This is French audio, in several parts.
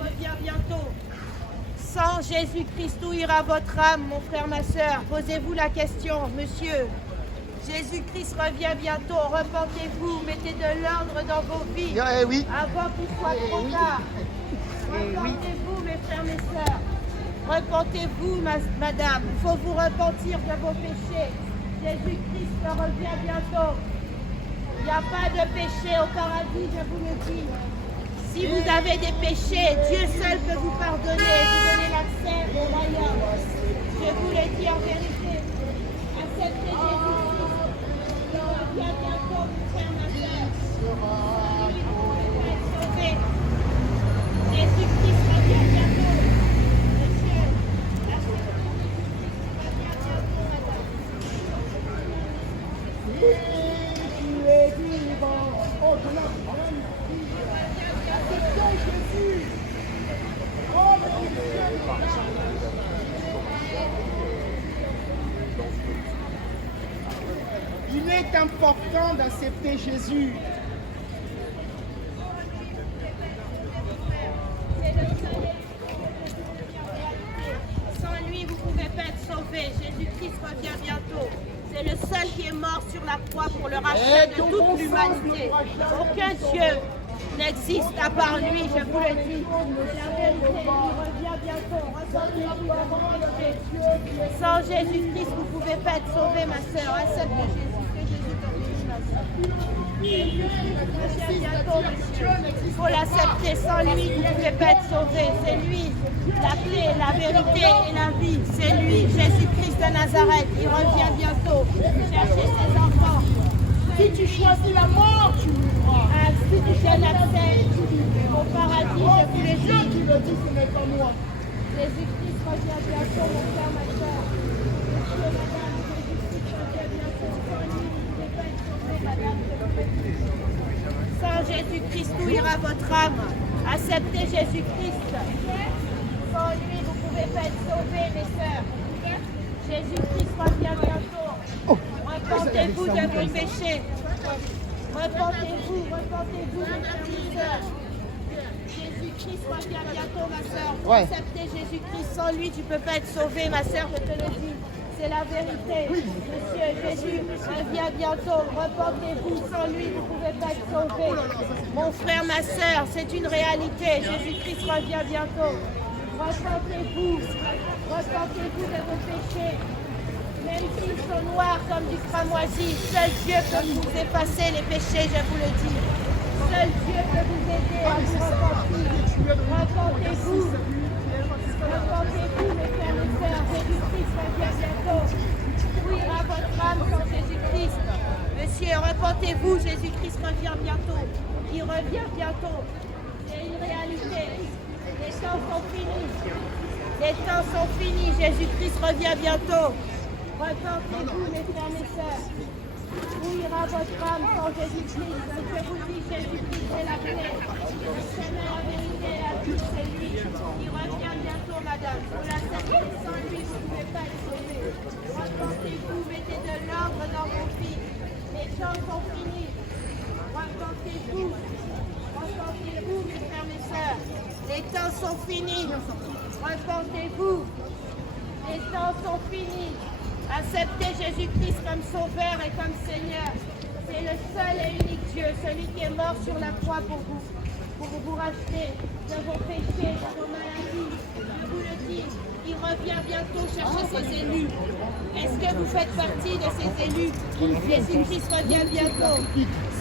Revient bientôt. Sans Jésus-Christ, où ira votre âme, mon frère, ma soeur? Posez-vous la question, monsieur. Jésus-Christ revient bientôt. Repentez-vous, mettez de l'ordre dans vos vies avant qu'il soit trop tard. Repentez-vous, mes frères, mes sœurs. Repentez-vous, madame. Il faut vous repentir de vos péchés. Jésus-Christ revient bientôt. Il n'y a pas de péché au paradis, je vous le dis. Si vous avez des péchés, Dieu seul peut vous pardonner et vous donner l'accès au royaume. Je vous le dis en vérité. Acceptez Jésus-Christ. Il revient bientôt, mon frère, ma soeur. Il faut être sauvé. Jésus-Christ revient bientôt. Monsieur, Jésus-Christ revient bientôt, madame. Il est important d'accepter Jésus. Sans lui, vous ne pouvez pas être sauvé. Jésus-Christ revient bientôt. C'est le seul qui est mort sur la croix pour le rachat de toute l'humanité. Aucun Dieu n'existe à part lui, je vous le dis. La vérité, il revient bientôt. Repentez-vous de vos péchés. Sans Jésus-Christ, vous ne pouvez pas être sauvé, ma soeur. Acceptez Jésus. Que Jésus te bénisse, ma soeur. Jésus-Christ revient bientôt, monsieur. Il faut l'accepter. Sans lui, vous ne pouvez pas être sauvé. C'est lui, la clé, la vérité et la vie. C'est lui, Jésus-Christ de Nazareth. Il revient bientôt. Cherchez ses enfants. Si tu choisis la mort, tu mourras. Si tu donnes accès au paradis, je vous le Dieu dis. qui le dit, ce n'est pas moi. Jésus-Christ revient bientôt, mon frère, ma soeur. Monsieur, madame, Jésus-Christ revient bientôt. Sans lui, vous ne pouvez pas être sauvé, madame, je vous le dis. Sans Jésus-Christ, où ira votre âme? Acceptez Jésus-Christ. Sans lui, vous ne pouvez pas être sauvé, mes sœurs. Jésus-Christ revient bientôt. Repentez-vous de vos péchés. Repentez-vous, mes frères et sœurs. Jésus-Christ revient bientôt, ma sœur. Acceptez Jésus-Christ. Sans lui, tu ne peux pas être sauvé, ma sœur, je te le dis. C'est la vérité. Monsieur, Jésus revient bientôt. Repentez-vous. Sans lui, vous ne pouvez pas être sauvé. Mon frère, ma sœur, c'est une réalité. Jésus-Christ revient bientôt. Repentez-vous. Repentez-vous de vos péchés. Même s'ils sont noirs comme du cramoisi, seul Dieu peut vous effacer les péchés, je vous le dis. Seul Dieu peut vous aider à vous repentir. Repentez-vous. Repentez-vous, mes frères et sœurs. Jésus-Christ revient bientôt. Où ira votre âme sans Jésus-Christ? Monsieur, repentez-vous. Jésus-Christ revient bientôt. Il revient bientôt. C'est une réalité. Les temps sont finis. Les temps sont finis. Jésus-Christ revient bientôt. Repentez-vous, mes frères, mes sœurs. Où ira votre âme sans Jésus-Christ? Je vous dis, Jésus-Christ est la clé. Le chemin, la vérité, la vie, c'est lui. Il revient bientôt, madame. Vous l'acceptez, sans lui, vous ne pouvez pas être sauvé. Repentez-vous, mettez de l'ordre dans vos vies. Les temps sont finis. Repentez-vous. Repentez-vous, mes frères, mes sœurs. Les temps sont finis. Repentez-vous. Les temps sont finis. Acceptez Jésus-Christ comme sauveur et comme Seigneur. C'est le seul et unique Dieu, celui qui est mort sur la croix pour vous racheter de vos péchés, de vos maladies. Je vous le dis, il revient bientôt chercher ses élus. Est-ce que vous faites partie de ces élus? Jésus-Christ revient bientôt.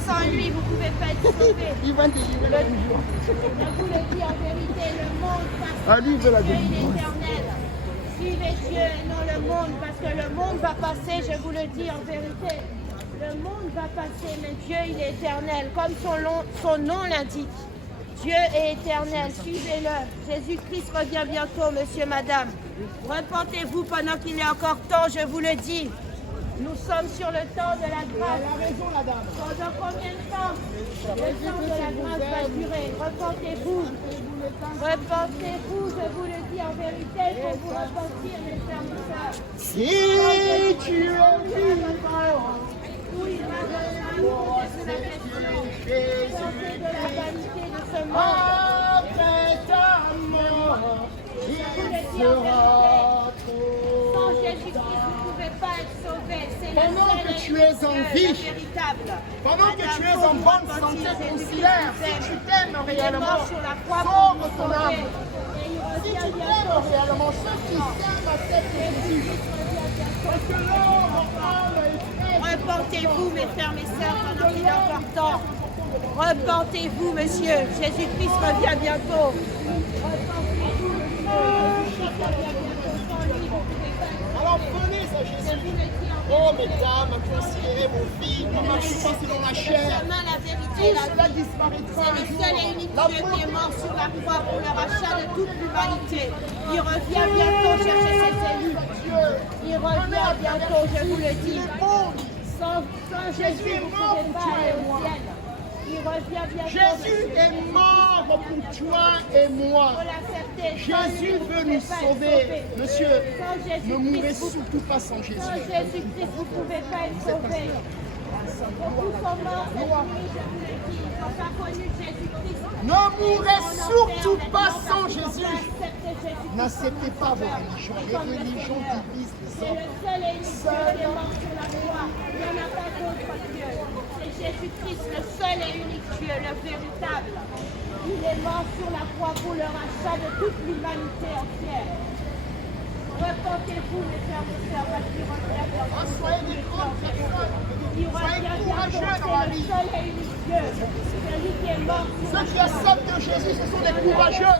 Sans lui, vous ne pouvez pas être sauvé. Il va délivrer la vie. Je vous le dis en vérité, le monde passe. Dieu est éternel. Suivez Dieu et non le monde, parce que le monde va passer, je vous le dis en vérité. Le monde va passer, mais Dieu, il est éternel, comme son nom l'indique. Dieu est éternel, suivez-le. Jésus-Christ revient bientôt, monsieur, madame. Repentez-vous pendant qu'il est encore temps, je vous le dis. Nous sommes sur le temps de la grâce. Elle a raison, la dame. Pendant combien de temps? Le temps de la grâce va durer. Repentez-vous. Repentez-vous, je vous le dis en vérité, pour vous repentir, mes frères et sœurs. Si tu es Oui, ma de la question. Pensez de la vanité sera Sans trop Jésus-Christ, tard. vous ne pouvez pas être sauvé. C'est le Pendant seul que et tu unique es en Dieu, vie, le véritable. Pendant que tu es en bonne santé, considère si tu t'aimes Il est réellement, mort sur la croix pour sauve nous ton sauver. âme. Et il Si revient tu bientôt. t'aimes réellement, ceux qui s'aiment acceptent Jésus. Parce que l'homme, âme et frère, Repentez-vous, mes frères, mes sœurs, pendant qu'il est encore temps. Repentez-vous, monsieur. Jésus-Christ revient bientôt. Repentez-vous, monsieur. Jésus-Christ revient bientôt. Sans lui, vous ne pouvez pas être alors sauvé. prenez sa Je Jésus. vous le dis en Oh vérité. mesdames, considérez vos filles, ne marchez pas selon la Le chair. chemin, la vérité Tout et la cela vie. disparaîtra C'est un le jour. seul et unique La Dieu qui volonté est mort sur la croix pour le rachat de toute l'humanité. Il revient bientôt chercher ses élus. de Dieu. Il revient bientôt, je vous le dis. Il est bon. Sans Jésus, Jésus est vous ne mort pouvez pour pas toi et aller au moi. ciel. Il revient bientôt. Jésus monsieur. est mort pour toi et moi. Faut l'accepter. Sans Jésus lui, vous veut ne nous pouvez pas être sauver. sauvé. Monsieur, Sans ne mourrez Jésus-Christ, vous surtout pas sans Sans Jésus. Jésus-Christ, vous ne pouvez pas être sauvé. Beaucoup sont morts cette nuit, je vous le dis. Ils n'ont pas connu Jésus-Christ. Ne mourrez En enfer, surtout pas maintenant, sans parce qu'ils n'ont Jésus. pas accepté Jésus-Christ. N'acceptez pas vos Seigneur. religions. Et Les comme le religions Seigneur. divisent les C'est hommes. le seul et unique Dieu qui est mort sur la croix. Il n'y en a pas d'autre Dieu. C'est Jésus-Christ, le seul et unique Dieu, le véritable. Il est mort sur la croix pour le rachat de toute l'humanité entière. Repentez-vous, mes frères et sœurs, parce qu'il revient bientôt. Soyez des grandes personnes. Il Soyez revient bientôt. courageux dans la C'est le vie. seul et unique Dieu. Celui qui est mort sur Ceux la qui croix. acceptent Jésus, ce sont des courageux.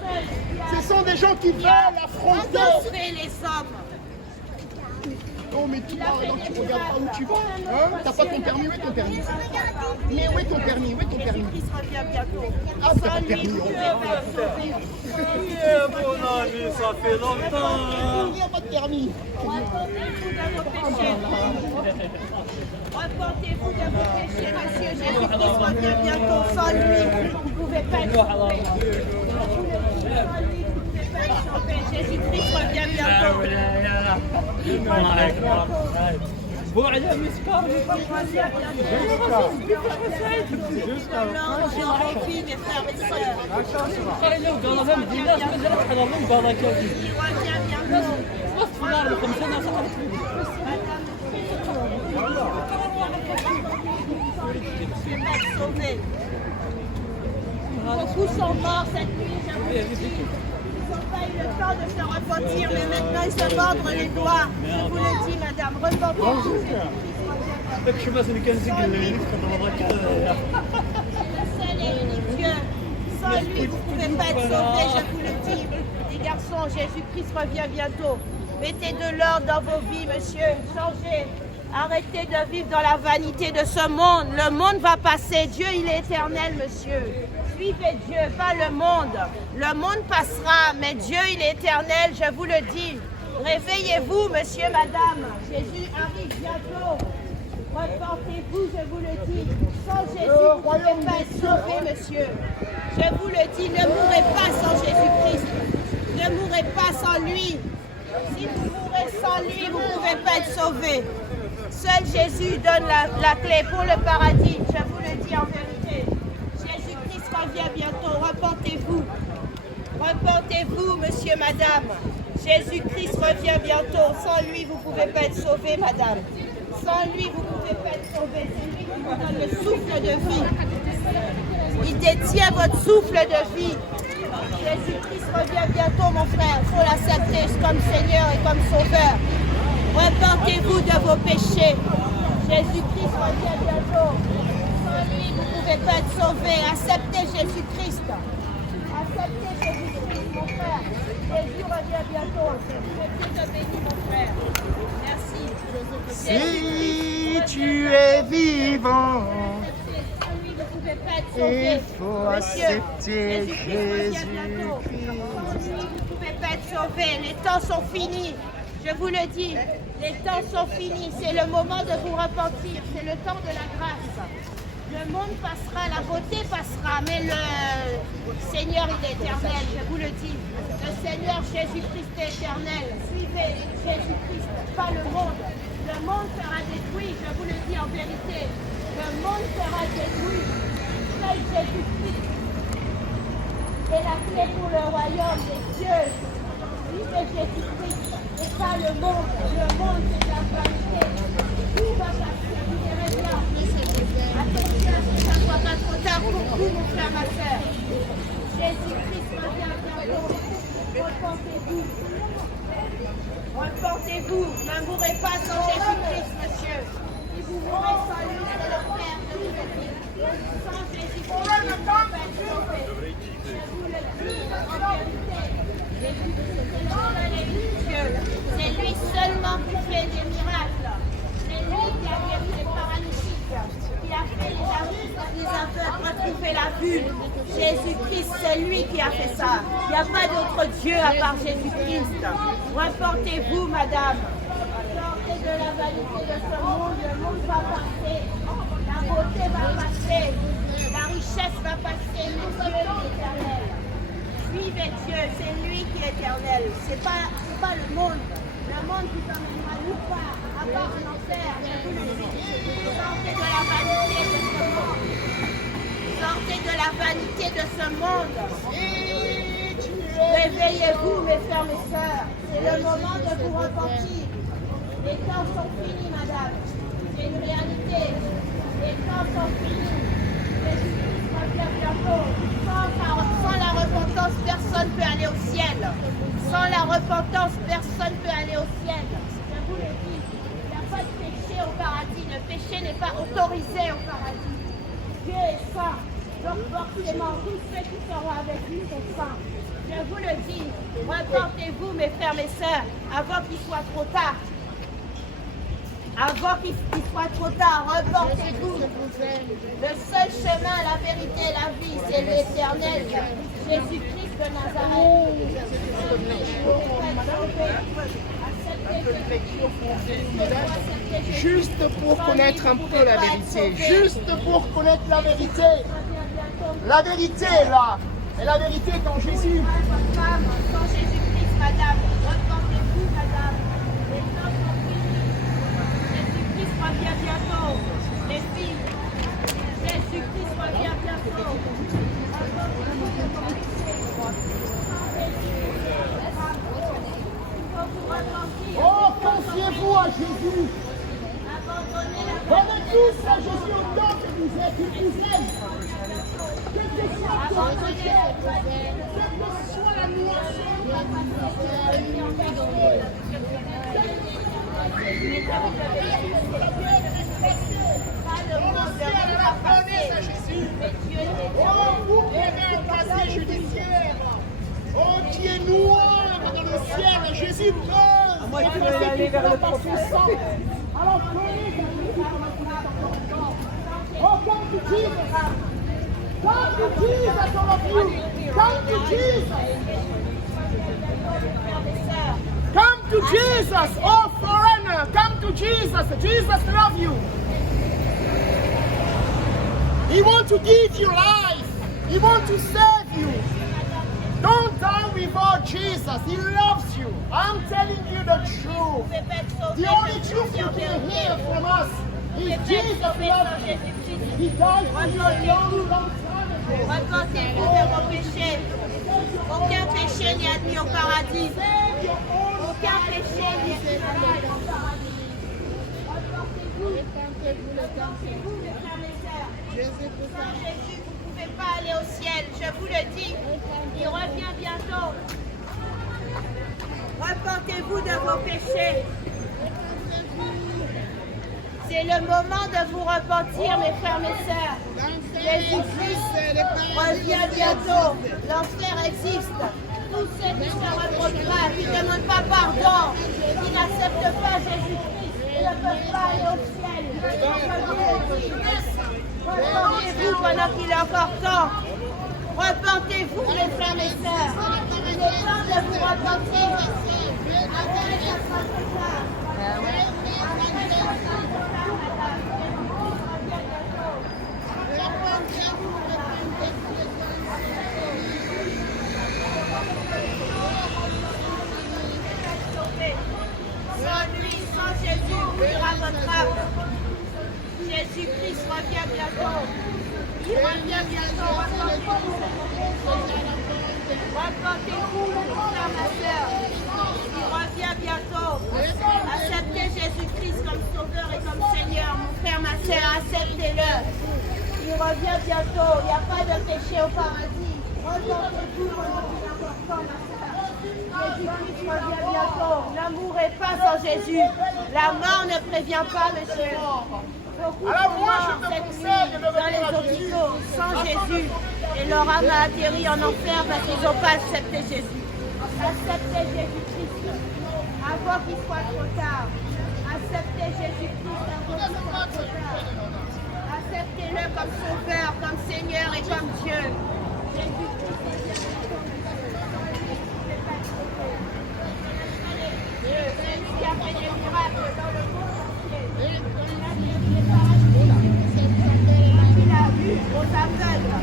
Ce sont des gens qui veulent affronter. Rencontrez les hommes. Oh, mais toi, alors tu regardes pas où tu vas. Hein? T'as pas ton permis? Où est ton permis? Mais où est ton permis? Où est ton permis? Jésus-Christ revient bientôt. Ah, t'as pas Sans de lui, permis. vous oh. pouvez pas être sauvé. Mon ami, ça fait longtemps. Il n'y a pas de permis. Repentez-vous de vos péchés. Repentez-vous de vos péchés, monsieur. Jésus-Christ revient bientôt. Sans lui, vous ne pouvez pas être sauvé. Je vous le dis, sans lui, vous ne pouvez pas être sauvé. Jésus-Christ revient bientôt. Il revient bientôt. وعلى مسكر Il revient bientôt. Non, j'ai envie, mes frères et sœurs. قال لهم الناس مازال تحضر لهم بركه Il revient bientôt. في النار الخمسه ناس Sauvés. Beaucoup sont morts cette nuit, je vous le dis. Ils n'ont pas eu le temps de se repentir, mais maintenant ils se mordent les doigts. Je vous le dis, madame, repentez-vous. داك الشيء مثلا كنزق الليل كنهضر Le seul et unique Dieu. Sans lui, vous ne pouvez pas être sauvés, je vous le dis. Les garçons, Jésus-Christ revient bientôt. Mettez de l'ordre dans vos vies, monsieur. Changez. Arrêtez de vivre dans la vanité de ce monde. Le monde va passer. Dieu, il est éternel, monsieur. Suivez Dieu, pas le monde. Le monde passera, mais Dieu, il est éternel, je vous le dis. Réveillez-vous, monsieur, madame. Jésus arrive bientôt. Repentez-vous, je vous le dis. Sans Jésus, vous ne pouvez pas être sauvé, monsieur. Je vous le dis, ne mourrez pas sans Jésus-Christ. Ne mourrez pas sans lui. Si vous mourrez sans lui, vous ne pouvez pas être sauvé. Seul Jésus donne la clé pour le paradis. Je vous le dis en vérité. Jésus-Christ revient bientôt. Repentez-vous. Repentez-vous, monsieur, madame. Jésus-Christ revient bientôt. Sans lui, vous ne pouvez pas être sauvé, madame. Sans lui, vous ne pouvez pas être sauvé. C'est lui qui vous donne le souffle de vie. Il détient votre souffle de vie. Jésus-Christ revient bientôt, mon frère. Il faut l'accepter comme Seigneur et comme Sauveur. Repentez-vous de vos péchés. Jésus-Christ revient bientôt. Sans lui, vous ne pouvez pas être sauvé. Acceptez Jésus-Christ. Acceptez Jésus-Christ, mon frère. Jésus revient bientôt. Que Dieu te bénisse, mon frère. Merci. Si tu es vivant, Sans lui, vous ne pouvez pas être sauvé. il faut accepter Jésus-Christ revient bientôt. Sans lui, vous ne pouvez pas être sauvé. Les temps sont finis. Je vous le dis, les temps sont finis. C'est le moment de vous repentir. C'est le temps de la grâce. Le monde passera, la beauté passera, mais le Seigneur il est éternel, je vous le dis. Le Seigneur Jésus-Christ est éternel. Suivez Jésus-Christ, pas le monde. Le monde sera détruit, je vous le dis en vérité. Le monde sera détruit. Seul Jésus-Christ est la clé pour le royaume des cieux. Vive Jésus-Christ et pas le monde. Le monde, c'est la vanité. Tout va passer, vous verrez bien. Attention à ce que ça ne soit pas trop tard pour vous, mon frère, ma soeur. Jésus-Christ revient bientôt. Repentez-vous. Repentez-vous. Ne mourrez pas sans Jésus-Christ, monsieur. Si vous mourrez sans lui, c'est l'enfer, je vous le dis. Sans Jésus-Christ, vous ne pouvez pas être sauvé. Je vous le dis en vérité. Jésus-Christ, c'est le seul et unique Dieu. C'est lui seulement qui fait des miracles. C'est lui qui a guéri les paralytiques, qui a fait les aveugles retrouver la vue. Jésus-Christ, c'est lui qui a fait ça. Il n'y a pas d'autre Dieu à part Jésus-Christ. Repentez-vous, madame. Sortez de la vanité de ce monde. Le monde va passer. La beauté va passer. La richesse va passer. Mais Dieu est éternel. Suivez Dieu, c'est lui qui est éternel. C'est pas le monde. Le monde qui t'emmènera nulle part, à part en enfer. Je vous le dis. Sortez de la vanité de ce monde. Sortez de la vanité de ce monde. Réveillez-vous, mes frères, mes sœurs. C'est le moment de vous repentir. Les temps sont finis, madame. C'est une réalité. Les temps sont finis. Jésus-Christ revient bientôt. Sans la repentance, personne ne peut aller au ciel. Sans la repentance, personne ne peut aller au ciel. Je vous le dis. Il n'y a pas de péché au paradis. Le péché n'est pas autorisé au paradis. Dieu est saint. Donc forcément, tous ceux qui seront avec lui sont saints. Je vous le dis, repentez-vous, mes frères, mes sœurs, avant qu'il soit trop tard. Avant qu'il soit trop tard, repentez-vous. Le seul chemin, la vérité et la vie, c'est l'éternel Jésus-Christ de Nazareth. Juste pour connaître un peu la vérité. Juste pour connaître la vérité. La vérité est là. Et la vérité est en Jésus. Sans Jésus-Christ, madame, repentez-vous, madame. Les temps sont finis. Jésus-Christ revient bientôt. Les filles, Jésus-Christ revient bientôt. Oh, confiez-vous à Jésus. Donnez tous à Jésus autant que vous êtes. Il vous aime. Quel que soit votre péché, quelle que soit la Oh, vous qui avez un passé judiciaire. Oh, qui est noir dans le ciel. Jésus creuse. Moi, je veux aller vers le professeur. Alors, prenez Oh, come to Jesus. Come to Jesus, all of you. Come to Jesus. Come to Jesus, oh foreigner. Come to Jesus. Jesus loves you. He wants to give you life. He wants to save you. Don't die without Jesus. He loves you. I'm telling you the truth. The only truth you can hear from us is Jesus loves you. He died for you a long, long time ago. Repentez-vous de vos péchés. Aucun péché n'est admis au paradis. Aucun péché n'est admis au paradis. Repentez-vous, mes frères et sœurs. Sans Jésus, vous ne pouvez pas aller au ciel. Je vous le dis. Il revient bientôt. Repentez-vous de vos péchés. C'est le moment de vous repentir, mes frères, mes sœurs. Jésus-Christ revient bientôt. L'enfer existe. Tous ceux qui se reprochent, qui ne demandent pas pardon, qui n'acceptent pas Jésus-Christ, ils ne peuvent pas aller au ciel. Repentez-vous pendant qu'il est encore temps. Repentez-vous, mes frères, mes sœurs. Il est temps de vous repentir. Après, ça sera trop tard. Après, ça sera trop tard, madame. Jésus-Christ revient bientôt. Repentez-vous, sans lui, sans Jésus, brûlera votre âme. Jésus-Christ revient bientôt. Il revient bientôt. Repentez-vous, mon frère, ma soeur. bientôt. Acceptez Jésus-Christ comme Sauveur et comme Seigneur. Mon frère, ma sœur, acceptez-le. Il revient bientôt. Il n'y a pas de péché au paradis. Repentez-vous, c'est important, ma sœur. Jésus-Christ revient bientôt. Ne mourrez pas sans Jésus. La mort ne prévient pas, monsieur. Beaucoup Alors sont moi, morts je te cette conseille nuit de dans les venir à Jésus. hôpitaux sans Jésus. Et leur âme a atterri en enfer parce qu'ils n'ont pas accepté Jésus. Acceptez Jésus-Christ avant qu'il soit trop tard. Acceptez Jésus-Christ avant qu'il soit trop tard. Acceptez-le comme Sauveur, comme Seigneur et comme Dieu. Jésus-Christ est bien c'est lui qui a fait des miracles dans le monde entier. Il a guéri les paralysés. Il a vu aux aveugles.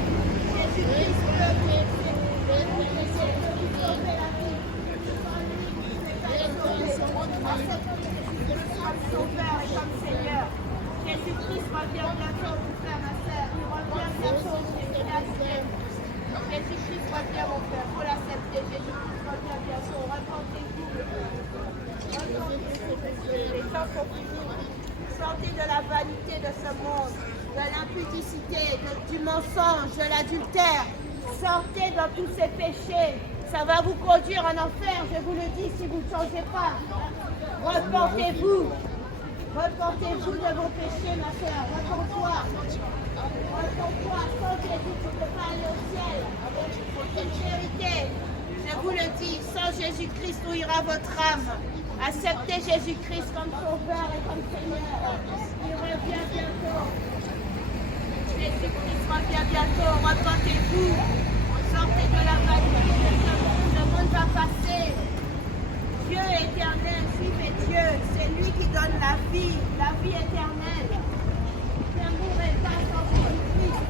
Jésus-Christ peut sauver la vie. Sans lui, vous ne pouvez pas être sauvé. Acceptez Jésus-Christ comme Sauveur et comme Seigneur. Jésus-Christ revient bientôt, mon frère, ma sœur. Il revient bientôt, Jésus-Christ revient, mon frère. Il faut l'accepter. Jésus-Christ revient bientôt. Repentez-vous. Les temps sont finis. Sortez de la vanité de ce monde, de l'impudicité, du mensonge, de l'adultère. Sortez dans tous ces péchés. Ça va vous conduire en enfer, je vous le dis, si vous ne changez pas. Repentez-vous. Repentez-vous de vos péchés, ma soeur. Repentez-toi. Repentez-toi. Sans Jésus, tu ne peux pas aller au ciel. C'est une vérité. Je vous le dis, sans Jésus-Christ, où ira votre âme? Acceptez Jésus-Christ comme Sauveur et comme Seigneur. Il revient bientôt. Jésus-Christ revient bientôt. Repentez-vous. Sortez de la vanité. Le monde va passer. Dieu est éternel. Suivez Dieu. C'est lui qui donne la vie éternelle. Ne mourrez pas sans Jésus-Christ.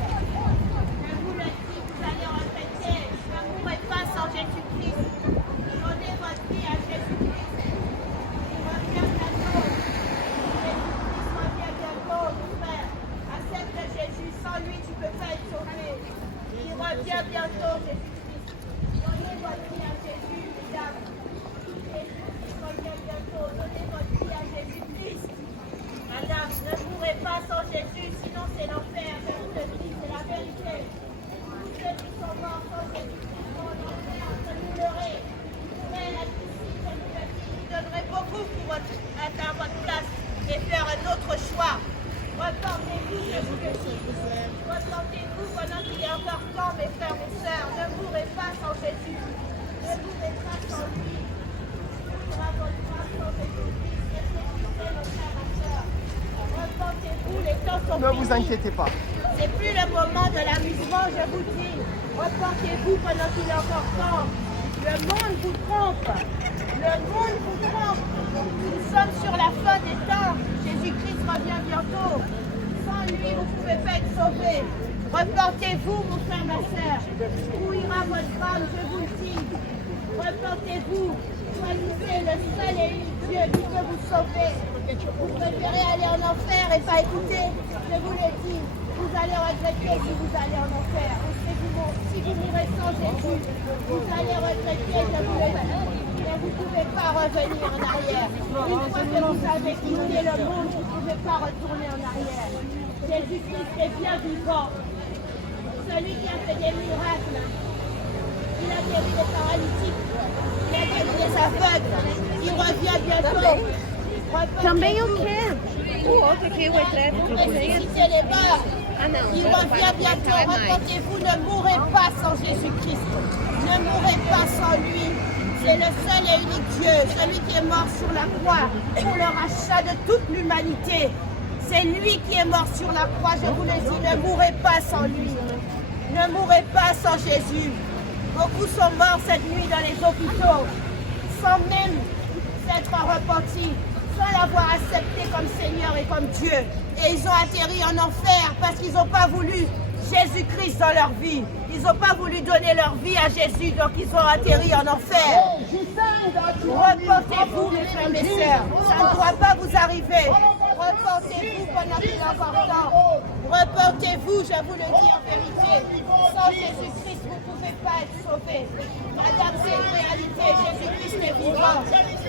Je vous le dis, vous allez regretter. Ne mourrez pas sans Jésus-Christ. Donnez votre vie à Jésus-Christ. Il revient bientôt. Jésus-Christ revient bientôt, mon frère. Accepte Jésus. Sans lui, tu ne peux pas être sauvé. Il revient bientôt, Jésus-Christ. Donnez votre vie à Jésus, mesdames. Jésus-Christ revient bientôt. Donnez votre vie à Jésus-Christ. Madame, ne mourrez pas sans Jésus, sinon c'est l'enfer. Je vous le dis, c'est la vérité. Tous ceux qui sont morts sans Jésus-Christ vont en enfer, se nous leurrer. Mais la justice, je vous le dis, vous donnerez beaucoup pour être à votre place et faire un autre choix. Repentez-vous, je vous le dis. Repentez-vous pendant qu'il est encore temps, mes frères, mes sœurs. Ne mourrez pas sans Jésus. Ne mourrez pas sans lui. Sera votre grâce sans Jésus-Christ. Ressuscitez nos frères et sœurs. Repentez-vous, les temps sont Ne vous finis. inquiétez pas. C'est plus le moment de l'amusement, je vous dis. Repentez-vous pendant qu'il est encore temps. Le monde vous trompe. Le monde vous trompe. Nous sommes sur la fin des temps. Jésus-Christ revient bientôt. Sans lui, vous ne pouvez pas être sauvés. Repentez-vous, mon frère, ma soeur. Où ira votre âme, je vous le dis. Repentez-vous. Choisissez le seul et unique Dieu qui peut vous sauver. Vous préférez aller en enfer et pas écouter. Je vous le dis. Vous allez regretter si vous allez en enfer. Si vous mourrez sans Jésus, vous allez regretter, je vous le dis. Mais vous ne pouvez pas revenir en arrière. Une fois que vous avez quitté le monde, vous ne pouvez pas retourner en arrière. Jésus-Christ est bien vivant. Celui qui a fait des miracles. Il a guéri les paralytiques. Il a guéri les aveugles. Il revient bientôt. Também eu quero. O outro aqui, o Etrep, Ressuscitez les morts. Il revient bientôt. Repentez-vous, ne mourrez pas sans Jésus-Christ. Ne mourrez pas sans lui. C'est le seul et unique Dieu, celui qui est mort sur la croix pour le rachat de toute l'humanité. C'est lui qui est mort sur la croix, je vous le dis, ne mourrez pas sans lui. Ne mourrez pas sans Jésus. Beaucoup sont morts cette nuit dans les hôpitaux, sans même s'être repentis, sans l'avoir accepté comme Seigneur et comme Dieu. Et ils ont atterri en enfer parce qu'ils n'ont pas voulu Jésus-Christ dans leur vie. Ils n'ont pas voulu donner leur vie à Jésus, donc ils ont atterri en enfer. Repentez-vous, mes frères et mes sœurs. Ça ne doit pas vous arriver. repentez-vous pendant qu'il est encore temps. Repentez-vous, je vous le dis en vérité. Sans Jésus-Christ, vous ne pouvez pas être sauvé. Madame, c'est une réalité. Jésus-Christ est vivant.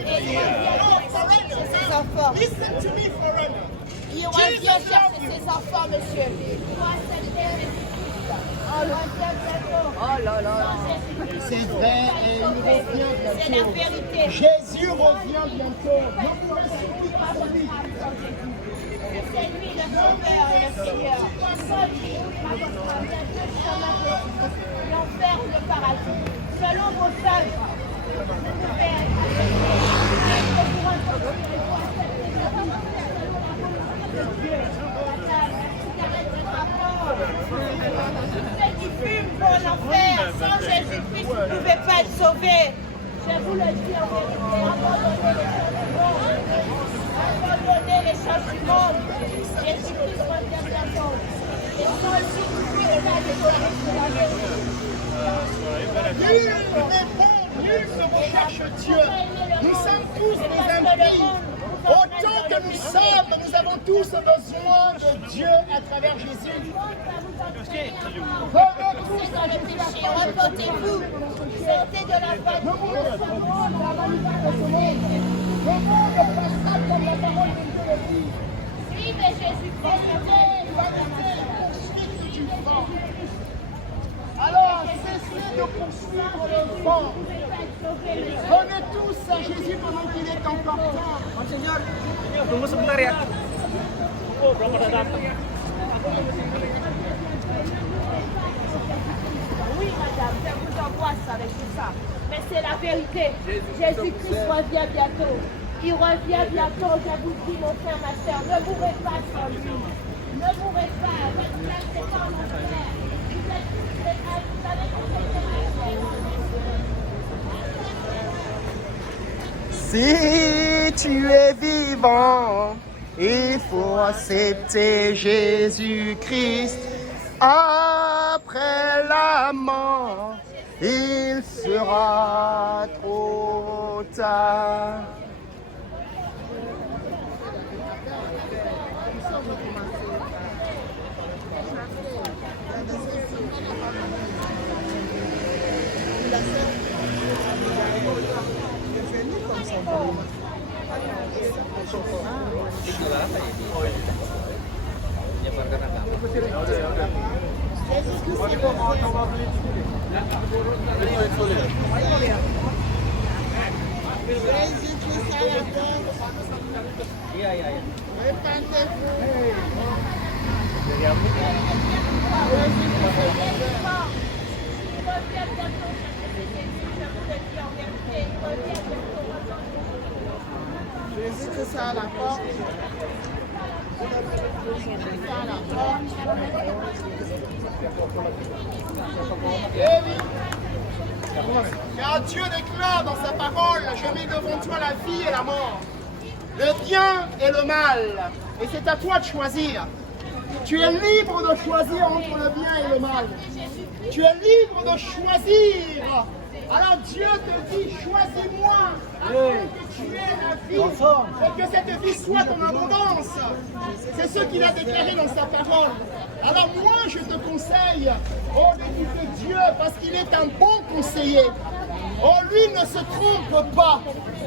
Et il revient chercher ses enfants. Listen to me, foreigner. Il revient chercher ses enfants, monsieur. Il doit accepter Jésus-Christ. Il revient bientôt. Oh là là. C'est vrai et il revient C'est la bientôt. vérité. Jésus revient bientôt. Ne vous insuppliez pas de lui. C'est lui le sauveur et le Seigneur. Seul lui ouvrira votre âme. Il y a deux chemins possibles, l'enfer ou le paradis. Selon vos œuvres, vous pouvez être accepté. Mais pour un sauveur, il faut accepter la vie selon la volonté de Dieu. Madame, la cigarette est rapport. Ceux qui fument vont en enfer. Sans Jésus-Christ, vous ne pouvez pas être sauvé. Je vous le dis en vérité, abandonnez les choses du monde. Jésus-Christ revient bientôt. Et sans lui, vous ne pouvez pas être sauvé de la vérité. Nul ne recherche Dieu. Nous sommes tous des impies. Autant que nous sommes, nous avons tous besoin de Dieu à travers Jésus. Venez tous à Jésus. Repentez-vous. Sortez de la Ne bonne vous laissez pas la manipulation de ce monde. Le monde est passable comme la parole de Dieu le dit. Suivez Jésus-Christ. Alors, cessez de poursuivre le vent. Venez tous à Jésus pendant qu'il est encore temps. Tunggu sebentar ya. Oh, belum pada datang. Oui, madame, je vous angoisse avec tout ça. Mais c'est la vérité. Jésus-Christ revient bientôt. Il revient bientôt. Je vous dis, mon frère, ma soeur, ne mourrez pas sans lui. Ne mourrez pas. Votre frère, c'est pas mon frère. Vous avez Si tu es vivant, il faut accepter Jésus-Christ. Après la mort, il sera trop tard. Jésus-Christ à la porte. Eh oui. Car Dieu déclare dans sa parole, je mets devant toi la vie et la mort, le bien et le mal. Et c'est à toi de choisir. Tu es libre de choisir entre le bien et le mal. Tu es libre de choisir. Alors Dieu te dit, choisis-moi afin que tu aies la vie et que cette vie soit en abondance. C'est ce qu'il a déclaré dans sa parole. Alors moi je te conseille, d'écouter Dieu parce qu'il est un bon conseiller. Lui ne se trompe pas.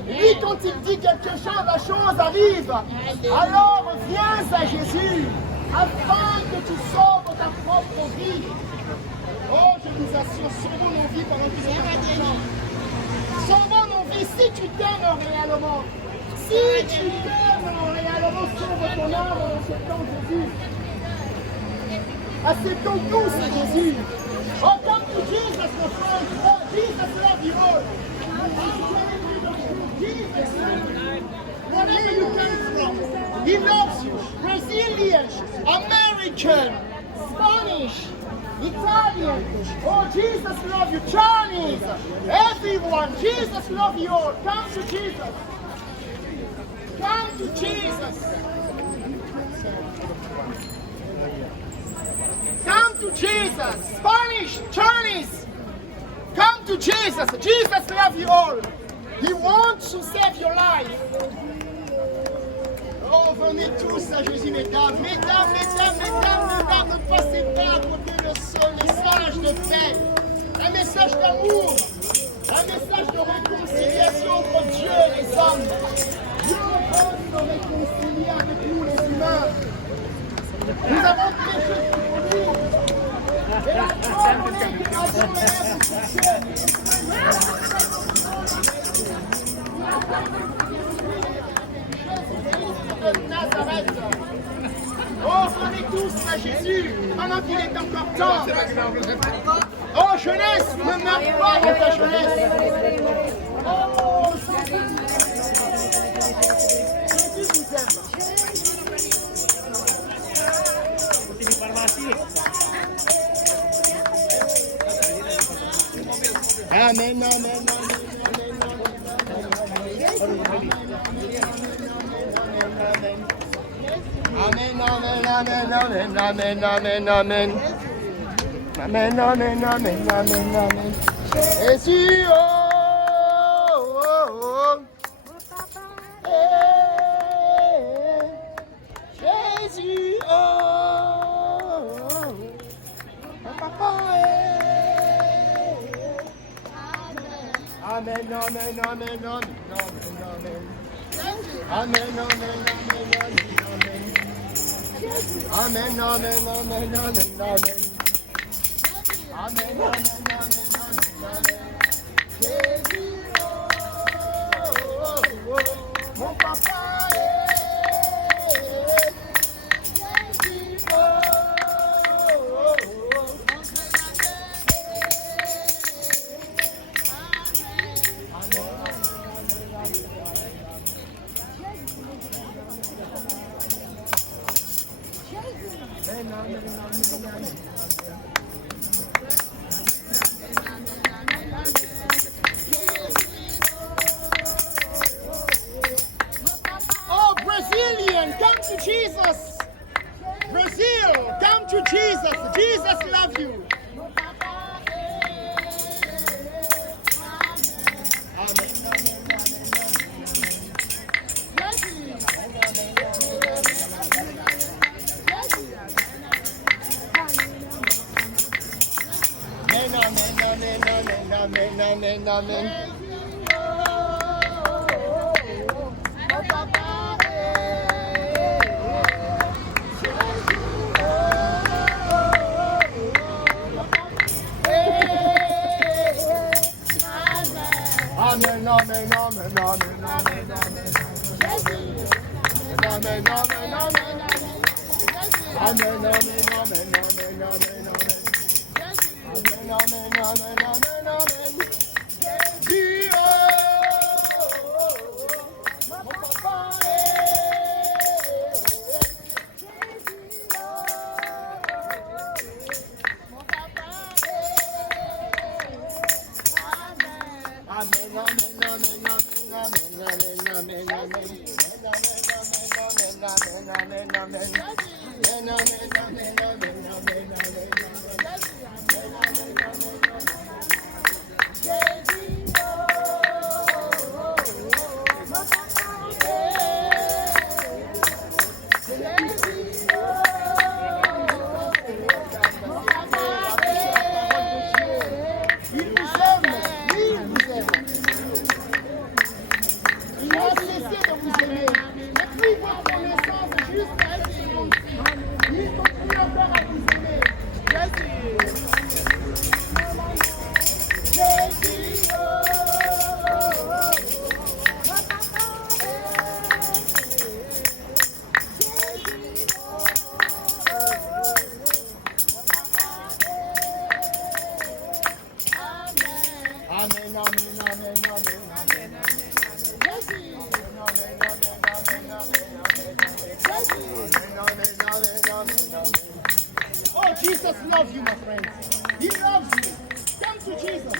Lui quand il dit quelque chose, la chose arrive. Alors viens à Jésus afin que tu sauves ta propre vie. Oh, je vous assure, sauvons nos vies pendant que nous sommes. Sauvons nos vies si tu t'aimes réellement. Si tu t'aimes réellement, sauve ton âme en acceptant Jésus. Acceptons tous Jésus. Oh, come to Jesus, my friend. Oh, Jesus love you all. Jesus, wherever you come from, He loves you. Brazilian, American, Spanish, Italian, oh Jesus love you, Chinese, everyone, Jesus love you all. Come to Jesus. Come to Jesus. Come to Jesus. Spanish, Chinese, come to Jesus. Jesus love you all. He wants to save your life. Oh, Oh, venez tous à Jésus, mesdames. Mesdames, ne passez pas à côté de ce message de paix. Un message d'amour. Un message de réconciliation entre Dieu et les hommes. Dieu veut se réconcilier avec nous, les humains. Nous avons péché sur nous. Et la parole de Nazareth. Oh, venez tous à Jésus, pendant qu'il est encore temps. Oh, jeunesse, ne meurs pas dans ta jeunesse. Oh, Jésus vous aime. Amen, amen, amen, amen, amen, amen, amen, amen. Amen, amen, amen, amen, amen. Jésus, oh, oh, oh. Jésus, oh, oh. Papa, amen, amen, amen, amen, amen. Amen, amen, amen, amen, amen. Amen, amen, amen, amen, amen. Amen, amen, amen, amen. Jésus, oh, oh, oh, mon papa Jésus, oh, oh, oh. Oh, Brazilian, come to Jesus. Brazil, come to Jesus. Jesus loves you. Amen, amen, amen. Amen, amen, amen, amen, amen, amen. Amen, amen, amen. Amen, amen, amen, amen, amen, amen. Amen, amen, amen, amen, amen. Jésus, oh, mon papa, mon papa, amen, amen, amen, amen, amen, amen, amen, amen. Oh, Jesus loves you, my friends. He loves you. Come to Jesus.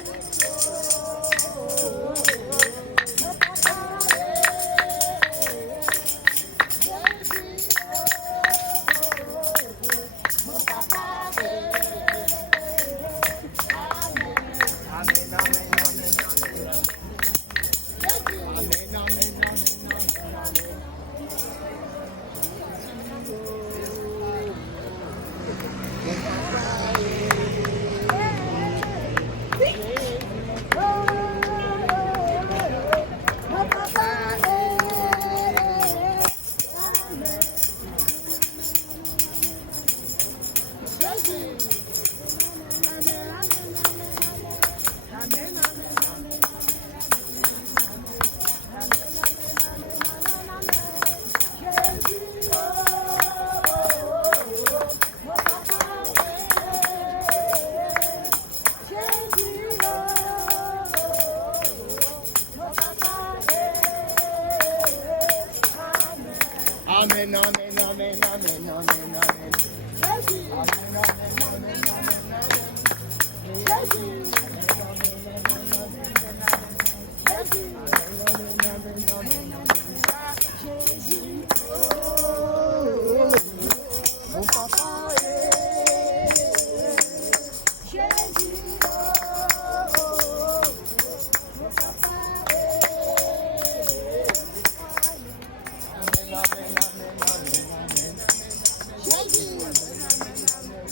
Amen, amen, amen, amen, amen, amen. Amen, amen, amen, mon papa Jésus, mon papa Jésus, mon papa Amen, amen, amen, amen, Jésus, amen, amen, amen,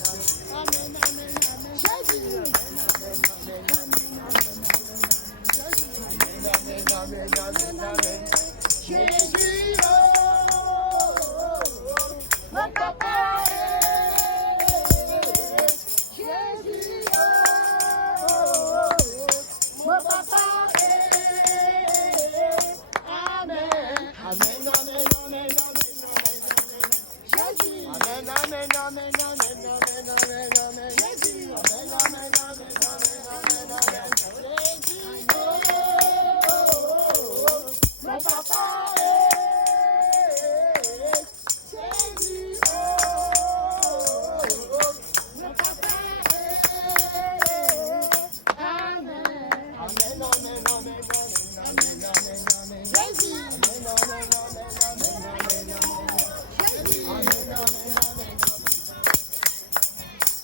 amen, amen, amen, amen, Jésus, amen, amen, amen, amen, amen, amen, Jésus, mon papa Jésus, mon papa amen, amen, amen, amen, amen, amen, amen, Jésus, amen, amen, amen, amen, amen, amen, Jésus, amen, amen, amen,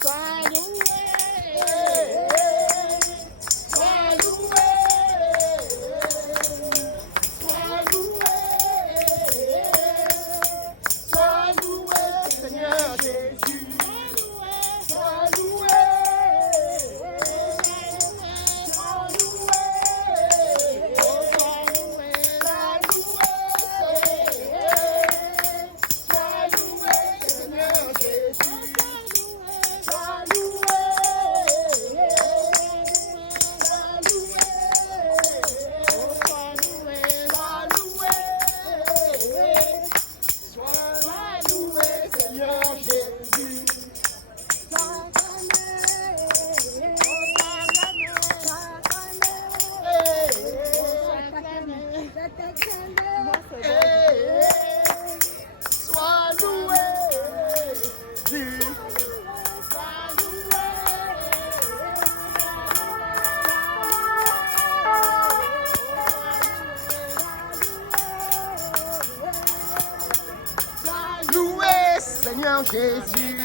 sois loué, sois loué, sois loué, Seigneur Jésus, sois loué, sois loué, sois loué, sois loué, Seigneur Jésus, sois loué, sois loué, Seigneur Jésus. Sois loué, Dieu. Sois loué. Sois loué, Seigneur Jésus.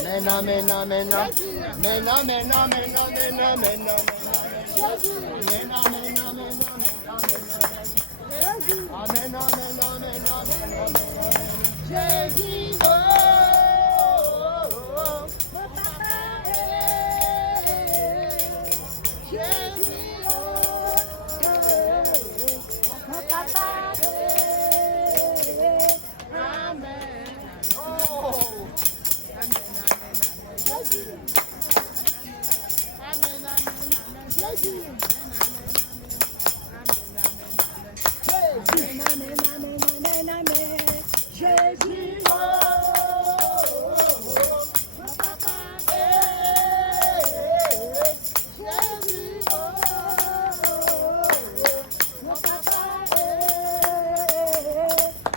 Amen, amen, amen, amen, amen, amen, amen, amen, amen, amen, amen, amen, amen, amen, amen, amen, Jésus, mon papa Jésus, mon papa amen. Oh. Jésus. Amen, amen, amen, Jésus. Amen, amen, amen, amen, amen, Jésus. Mon papa Jésus. Mon papa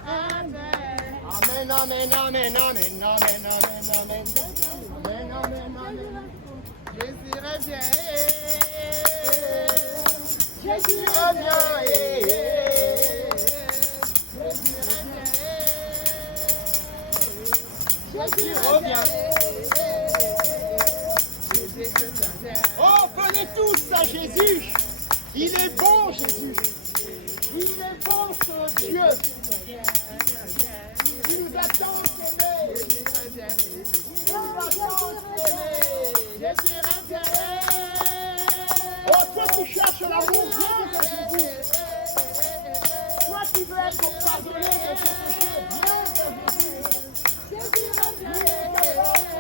amen. Amen, amen, amen, amen, amen, amen, amen. Amen, amen, amen. Jésus revient. Jésus revient. Jésus revient. Oh, prenez tous à Jésus. Il est bon, Jésus. Il est bon, ce Dieu. Il nous attend, Jésus revient. Oh, toi qui cherches l'amour, viens de Jésus. Toi qui veux être pardonné de tes péchés, viens de Jésus. Jésus revient.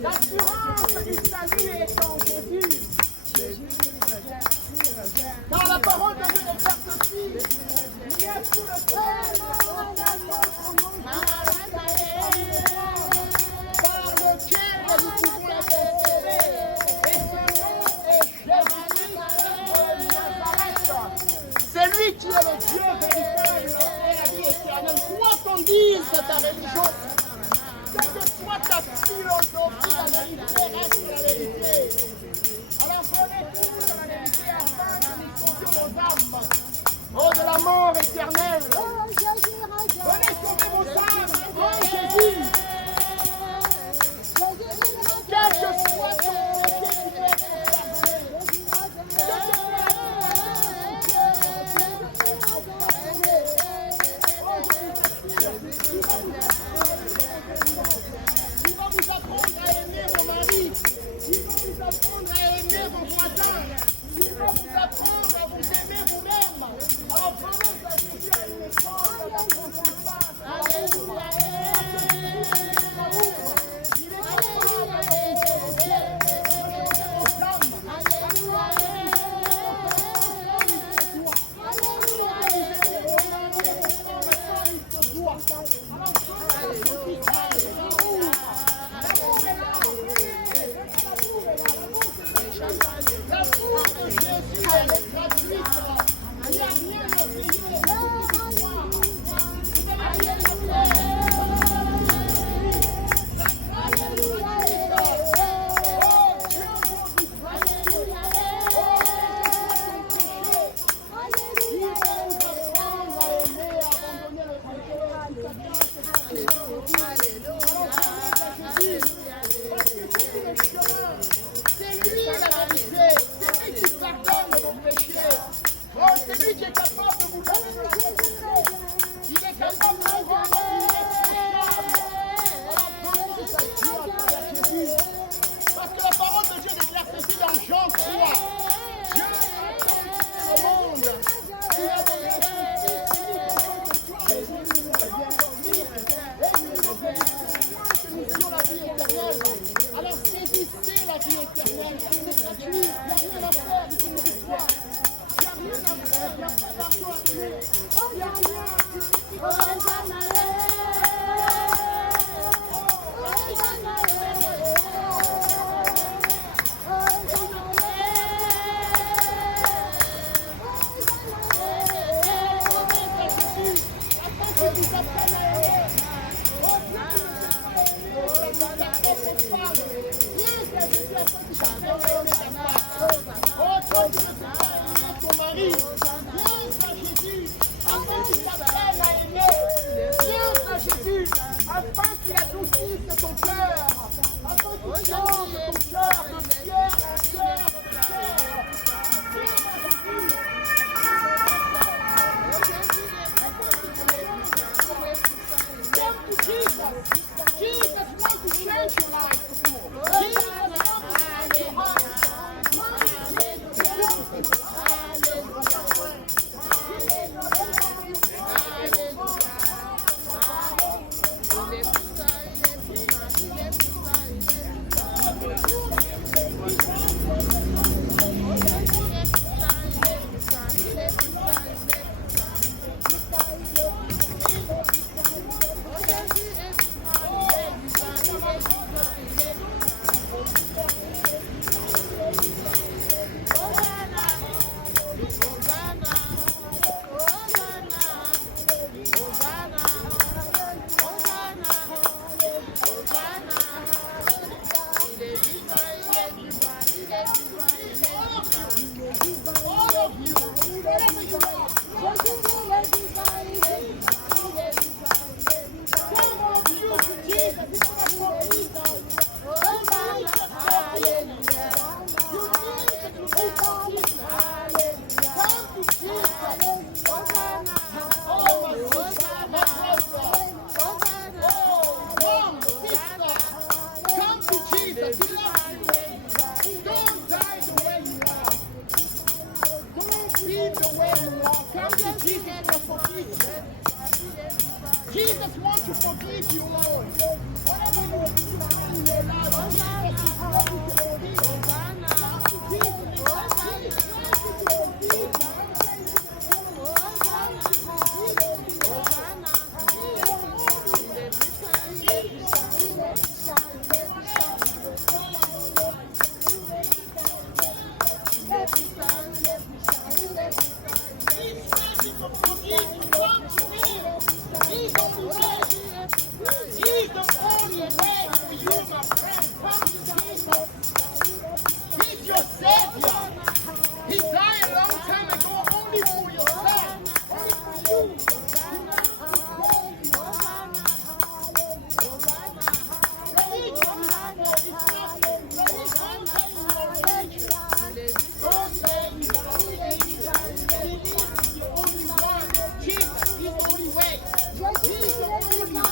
L'assurance du salut est en Jésus. Car la parole de Dieu déclare ceci. Il y a sous le ciel par lequel nous pouvons la consoler. Et ce nom est Jésus-Christ de Nazareth. C'est lui qui est le Dieu véritable et la vie éternelle. Quoi qu'on dise ta religion, quelle que soit ta philosophie, la vérité reste la vérité. Alors prenez tout de la vérité afin que nous sauvions nos âmes. Oh, de la mort éternelle. Venez sauver vos âmes en Jésus. Quel que soit ton péché qui peut être pardonné. Il va vous apprendre à aimer vos maris. Il va vous apprendre à aimer vos voisins. Il va vous apprendre à vous aimer vous-même. Alors prenez à Jésus à une école de la confiance. Alléluia. Il est capable de l'amour de Jésus, elle est gratuite. Il n'y a rien à payer. C'est lui la vérité, c'est lui qui pardonne vos péchés. Oh, c'est lui qui est capable de vous donner de la vérité. Il est capable de vous rendre irréprochable. Alors prenez sa Dieu à travers Jésus. Parce que la parole de Dieu déclare ceci dans Jean 3. Dieu a tant aimé le monde. Il a donné son Fils unique et que nous ayons la vie éternelle. Alors saisissez la vie éternelle. C'est gratuit. Il n'y a rien à faire du tout l'histoire. Il n'y a rien à faire. Il n'y a pas d'argent à donner. Il n'y a rien. Ton mari, viens à Jésus, afin qu'il t'apprenne à aimer. Viens à Jésus, afin qu'il adoucisse ton cœur, afin qu'il change ton cœur de pierre en cœur de pierre. Viens à Jésus. Come to Jesus. Jesus wants to change your life. Jesus wants to change your heart. Jesus wants to forgive you, Lord. Whatever you have done in your life.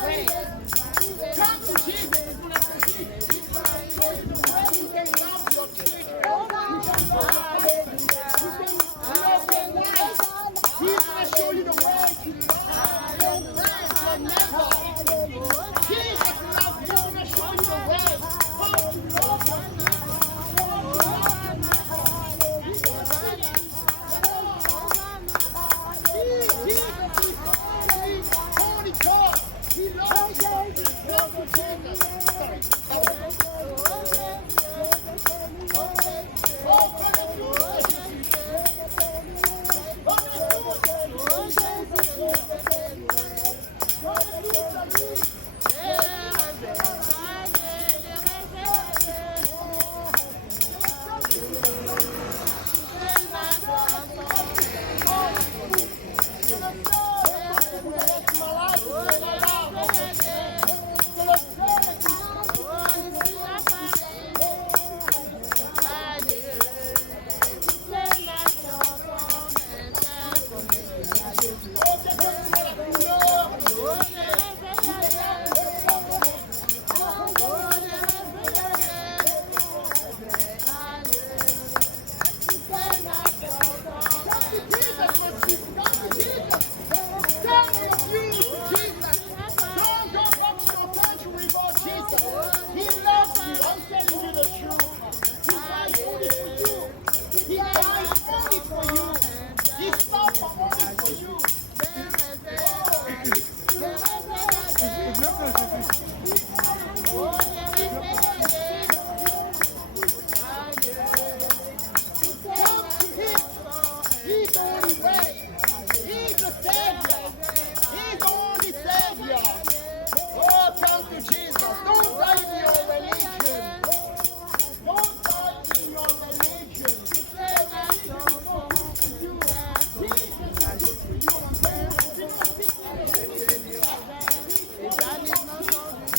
way. Come to Jesus. He's going to forgive you. He's going to show you the way you can love your children. You can love your parents. You can love your wife. He's going to show you the way to love your friends, your neighbors. Jesus loves you. He's going to show you the way how to love your Holy God, He loves you. Love you, Jesus. Sorry. He's the only way. He's the Savior. He's the only Savior. Oh, come to Jesus. Don't die in your religion. Don't die in your religion. Jesus is good to you.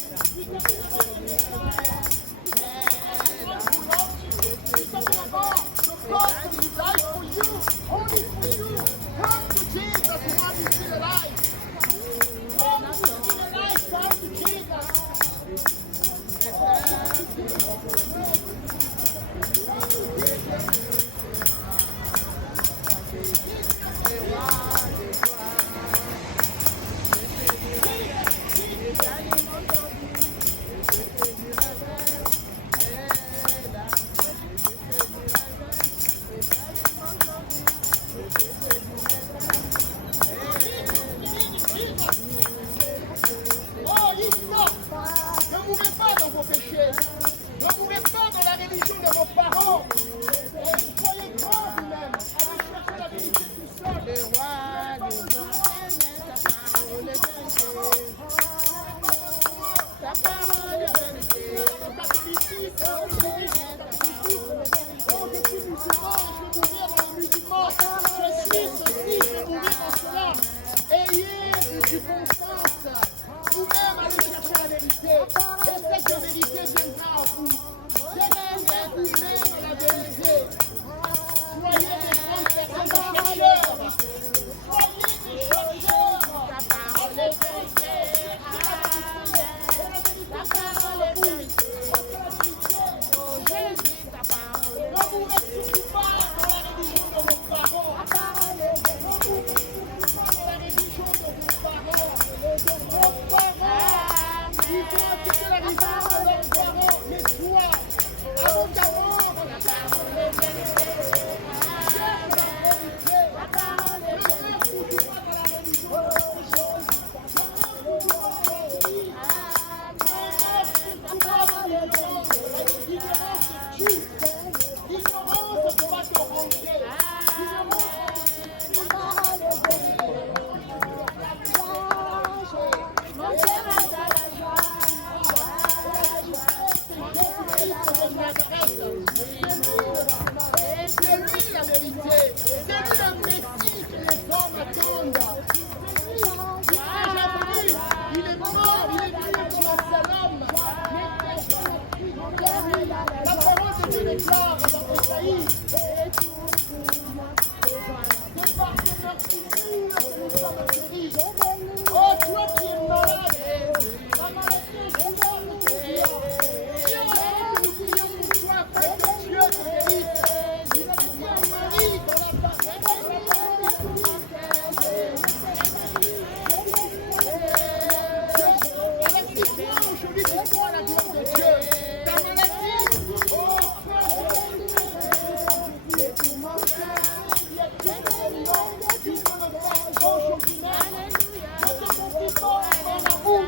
vous.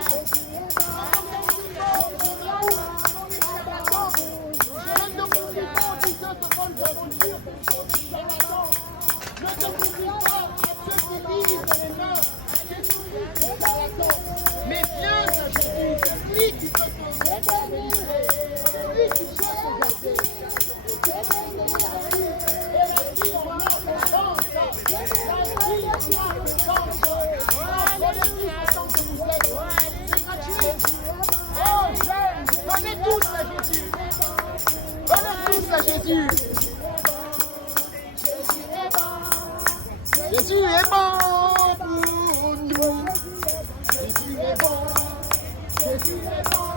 Mais viens à Jésus, c'est lui qui peut te délivrer, c'est lui qui cherche à garder. Et la vie en abondance, la vie en abondance. Donnez tous autant que vous êtes, c'est gratuit. Oh, j'aime, donnez tous à Jésus. Donnez tous à Jésus. Jésus est bon pour nous. Jésus est bon. Jésus est bon.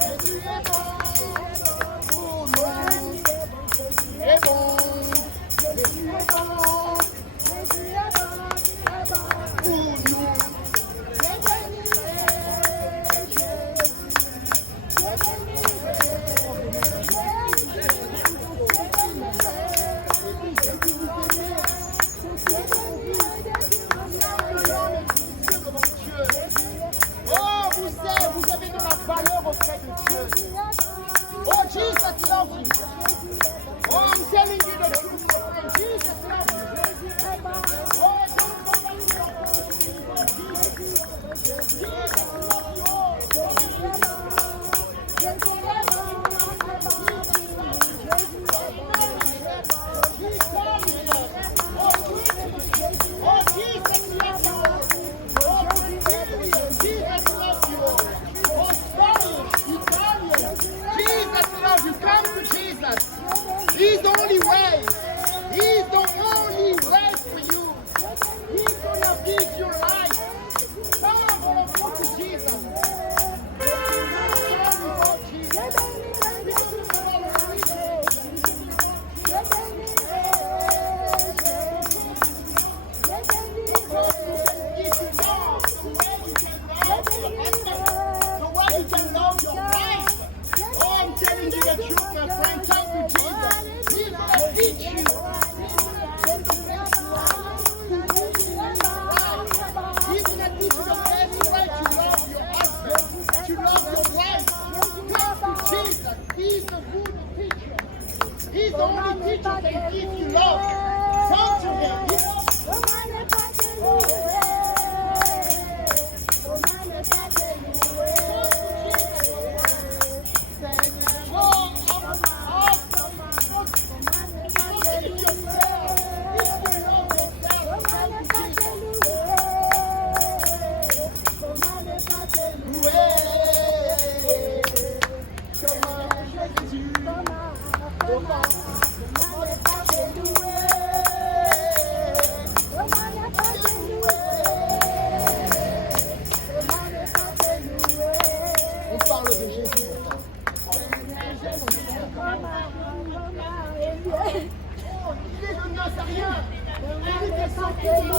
Jésus est bon pour nous. Jésus est bon. Jésus est bon. Jésus est bon pour nous. Vous avez de la valeur auprès de Dieu. Oh, Jesus loves you. Oh, I'm telling you the truth, my friend. Jesus loves you. Oh, don't go back to your Jesus. Jesus loves you all. Oh, Jesus loves you. Oh, Jesus loves you. Oh, Spanish, Italian. Jesus loves you. Come to Jesus. He's the only way. He's the only way for you. He's gonna give you life. Come on, go to Jesus. He's the only teacher that can teach you love. Come to him. On parle de Jésus. Il est le Nazarien. Il est sorti de la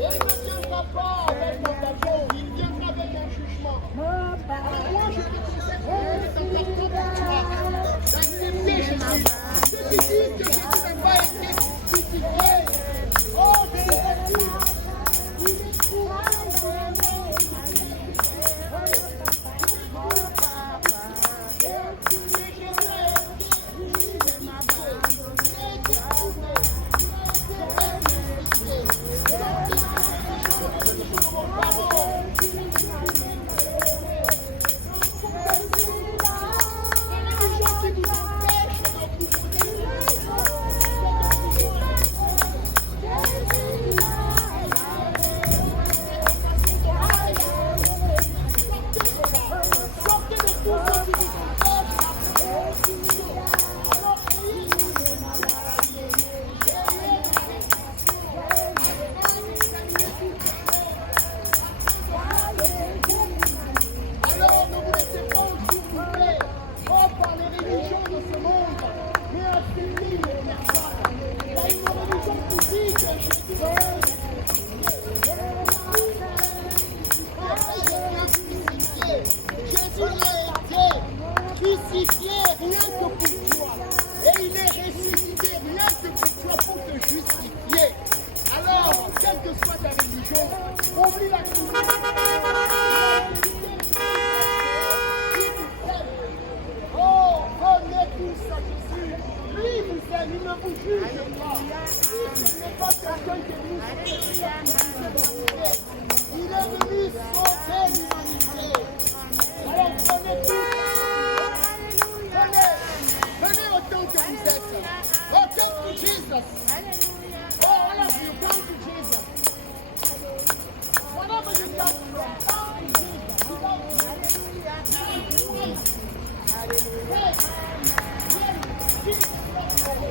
il ne viendra pas avec un bâton, il viendra avec un jugement. Alors moi je te conseille, c'est important pour toi d'accepter Jésus. Ceux qui disent que Jésus n'a pas été crucifié, oh c'est facile. Il est vous êtes. Oh, come to Jesus. Oh, all of you, come to Jesus. Whatever you come from, come to Jesus. He loves you. Hey, Jesus loves you.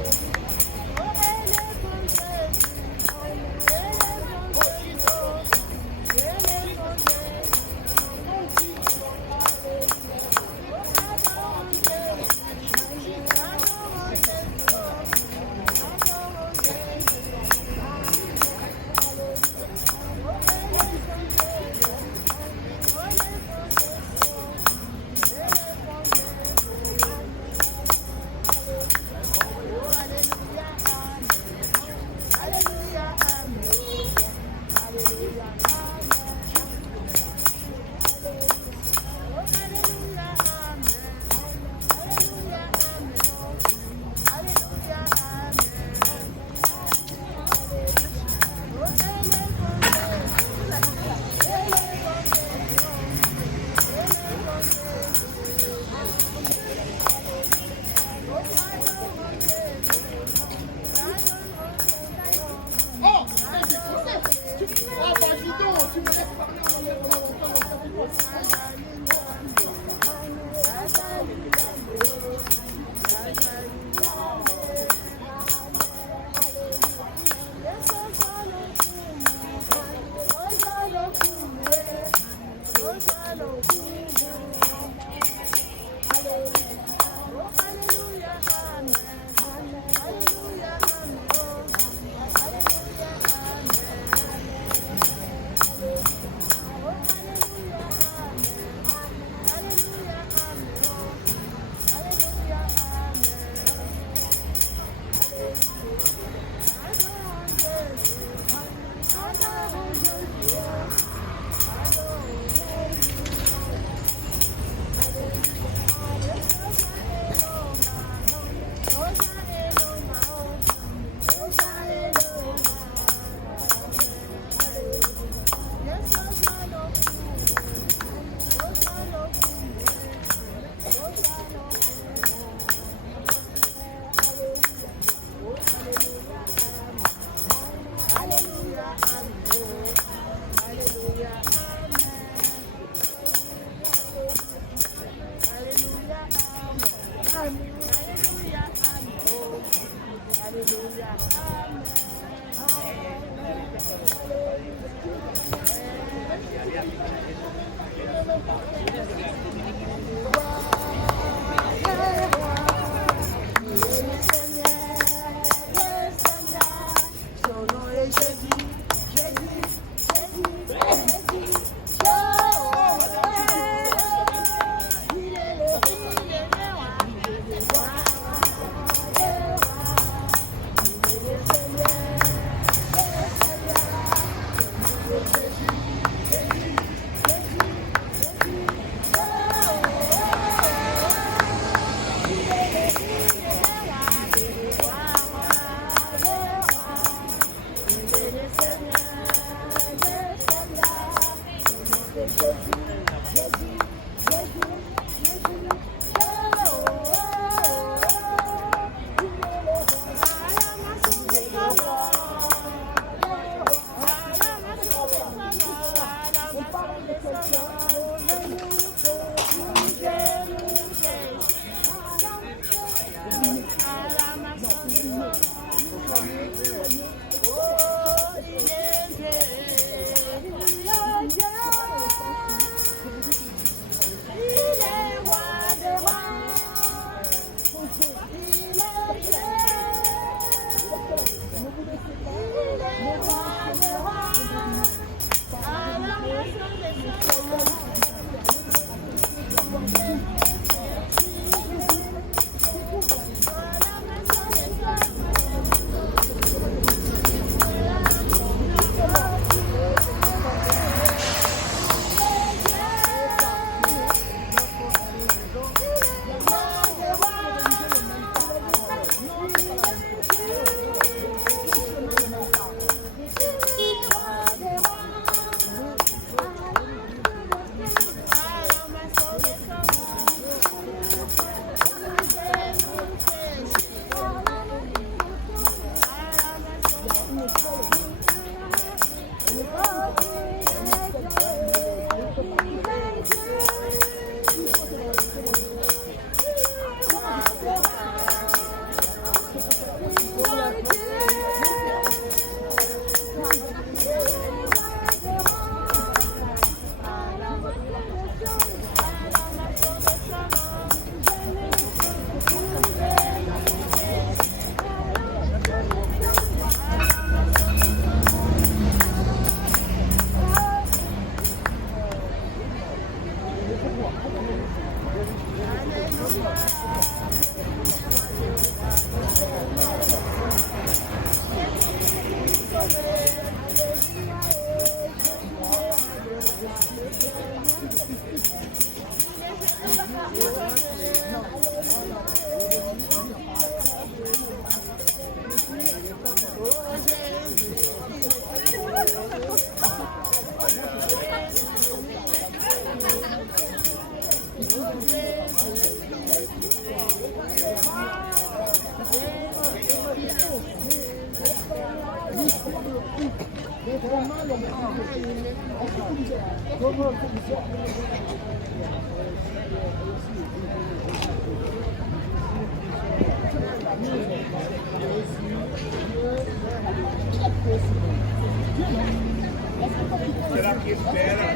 Será que espera?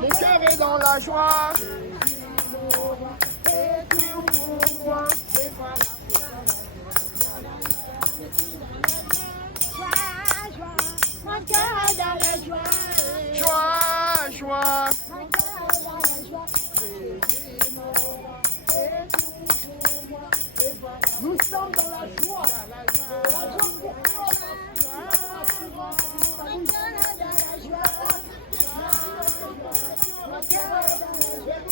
Mon cœur est dans la joie. Mon cœur est dans la joie. Joie, joie. Nous sommes dans la joie. La joie pourquoi? Mon cœur est dans la joie. Mon cœur est dans la joie.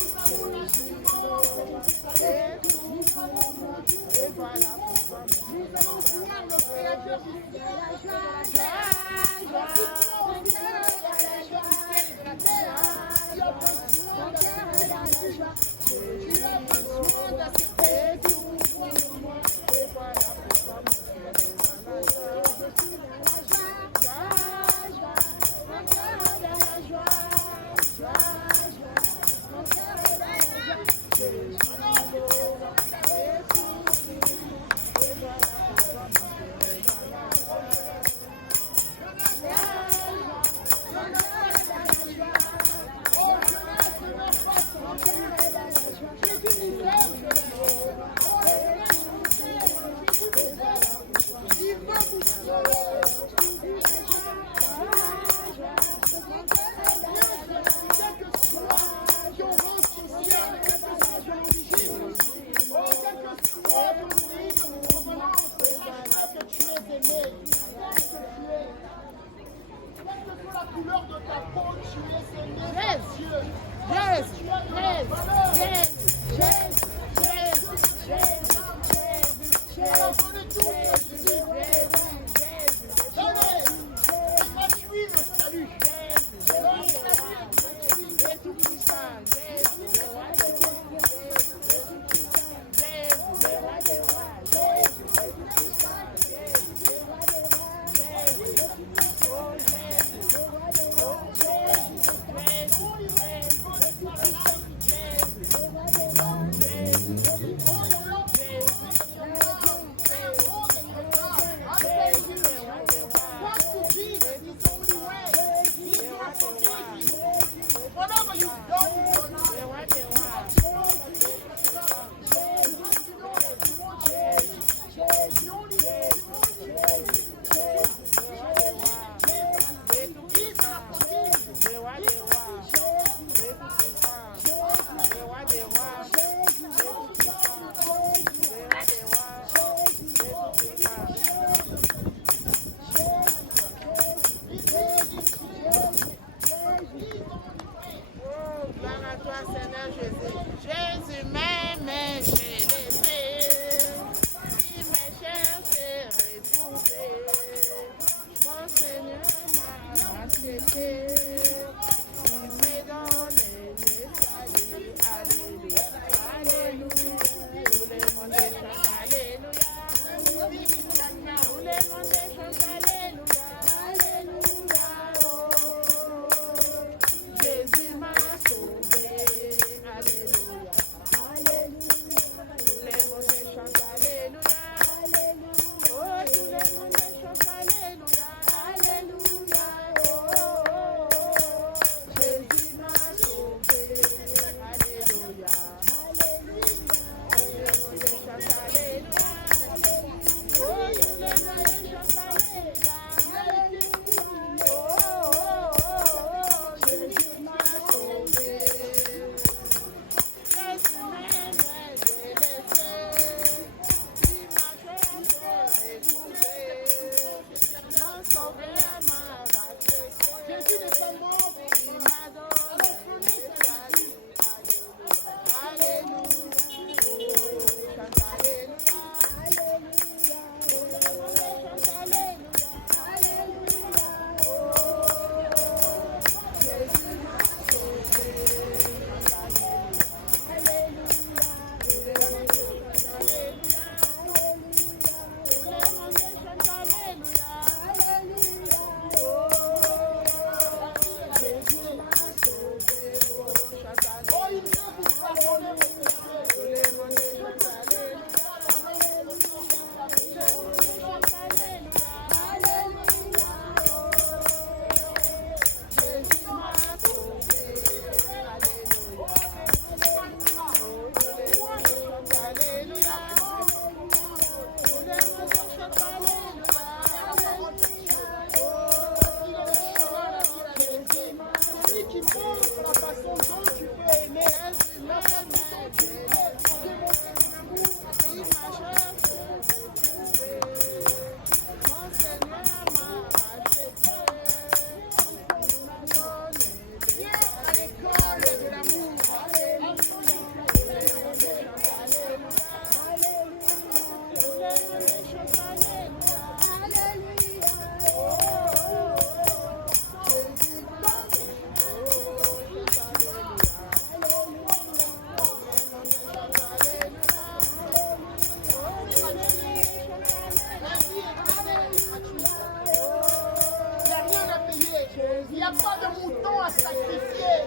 a pas de mouton à sacrifier.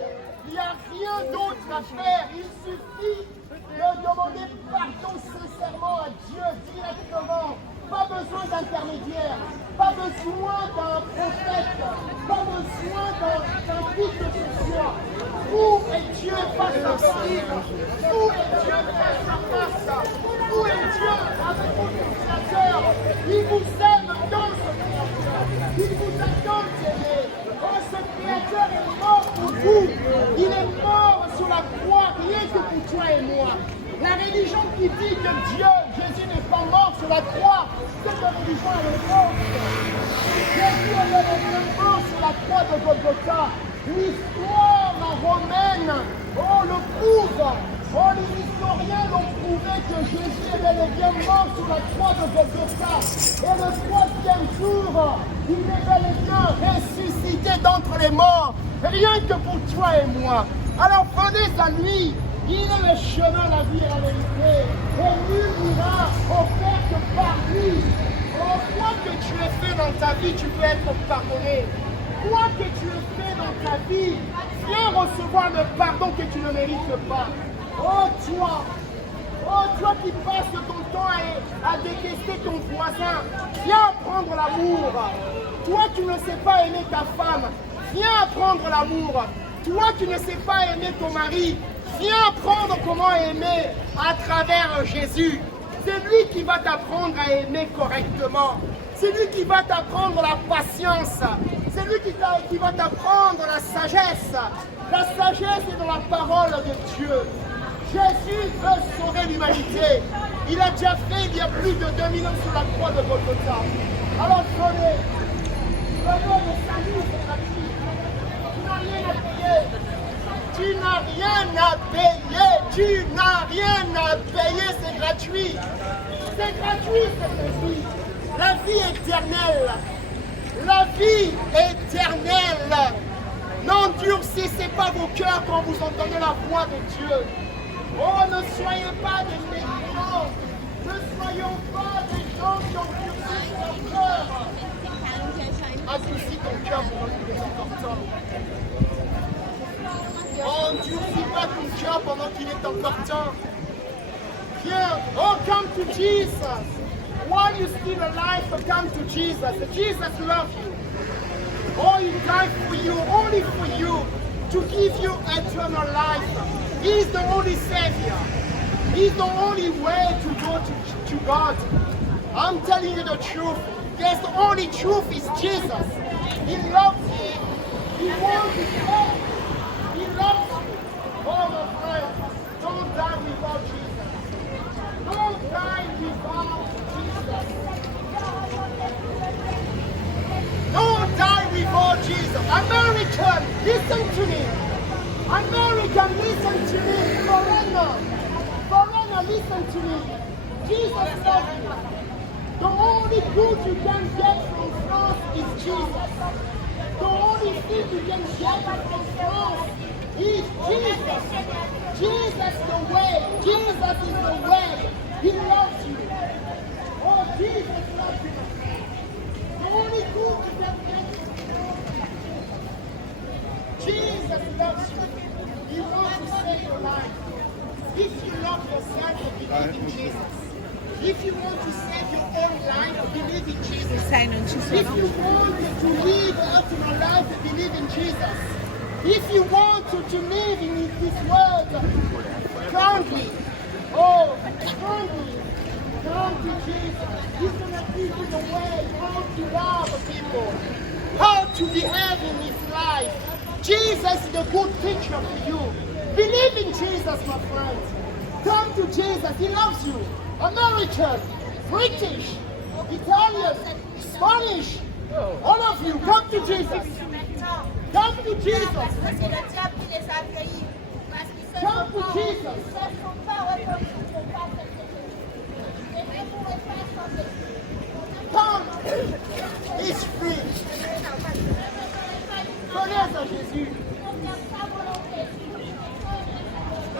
Il n'y a rien d'autre à faire. Il suffit de demander pardon sincèrement à Dieu directement. Pas besoin d'intermédiaire, pas besoin d'un prophète, pas besoin d'un guide que ce soit. Vous et Dieu face à face. Vous et Dieu face à face. Vous et Dieu avec votre Créateur. Il vous aime dans ce Créateur. Il vous attend d'aimer. Oh, ce Créateur est mort pour vous. Il est mort sur la croix, rien que pour toi et moi. La religion qui dit que Dieu, Jésus n'est pas mort sur la croix, cette religion elle est fausse. Jésus est mort sur la croix de Golgotha. L'histoire romaine, oh, le prouve. Oh, les historiens l'ont prouvé que Jésus est bel et bien mort sur la croix de Golgotha. Et le troisième jour, il est bel et bien ressuscité d'entre les morts. Rien que pour toi et moi. Alors venez à lui. Il est le chemin, la vie et la vérité. Et nul n'ira au Père que par lui. Oh, quoi que tu aies fait dans ta vie, tu peux être pardonné. Quoi que tu aies fait dans ta vie, viens recevoir le pardon que tu ne mérites pas. Oh toi qui passes ton temps à détester ton voisin, viens apprendre l'amour. Toi qui ne sais pas aimer ta femme, viens apprendre l'amour. Toi qui ne sais pas aimer ton mari, viens apprendre comment aimer à travers Jésus. C'est lui qui va t'apprendre à aimer correctement. C'est lui qui va t'apprendre la patience. C'est lui qui va t'apprendre la sagesse. La sagesse est dans la parole de Dieu. Jésus veut sauver l'humanité. Il a déjà fait il y a plus de 2000 ans sur la croix de Golgotha. Alors prenez le salut, c'est gratuit. Tu n'as rien à payer. Tu n'as rien à payer. Tu n'as rien à payer, c'est gratuit. C'est gratuit, cette vie. La vie éternelle. La vie éternelle. N'endurcissez pas vos cœurs quand vous entendez la voix de Dieu. Oh, ne soyez pas des méchants. Ne soyons pas des gens qui endurcissent leur cœur. Adoucis ton cœur pendant qu'il est encore temps. Endurcis pas ton cœur pendant qu'il est encore temps. Viens, oh, come to Jesus. While you're still alive, come to Jesus. Jesus loves you. Oh, he died for you, only for you, to give you eternal life. He's the only Savior. He's the only way to go to God. I'm telling you the truth. There's the only truth is Jesus. He loves you. He wants to save you. He loves you. Oh, my friend, don't die without Jesus. Don't die without Jesus. Don't die without Jesus. American, listen to me. American, listen to me. Foreigner, listen to me. Jesus loves you. The only good you can get from France is Jesus. The only thing you can get from France is Jesus. Jesus is the way. Jesus is the way. He loves you. Oh, Jesus loves you. The only good you can get from France. Jesus loves you. He wants to save your life. If you love yourself, believe in Jesus. If you want to save your own life, believe in Jesus. If you want to live ultimate life, believe in Jesus. If you want to live in this world strongly, come to Jesus. He's going to teach you the way how to love people, how to behave in this life. Jesus is the good teacher for you. Believe in Jesus, my friends. Come to Jesus. He loves you. American, British, Italian, Spanish, all of you, come to Jesus. Come to Jesus. Come to Jesus. Come. He's free. Connaissez à Jésus.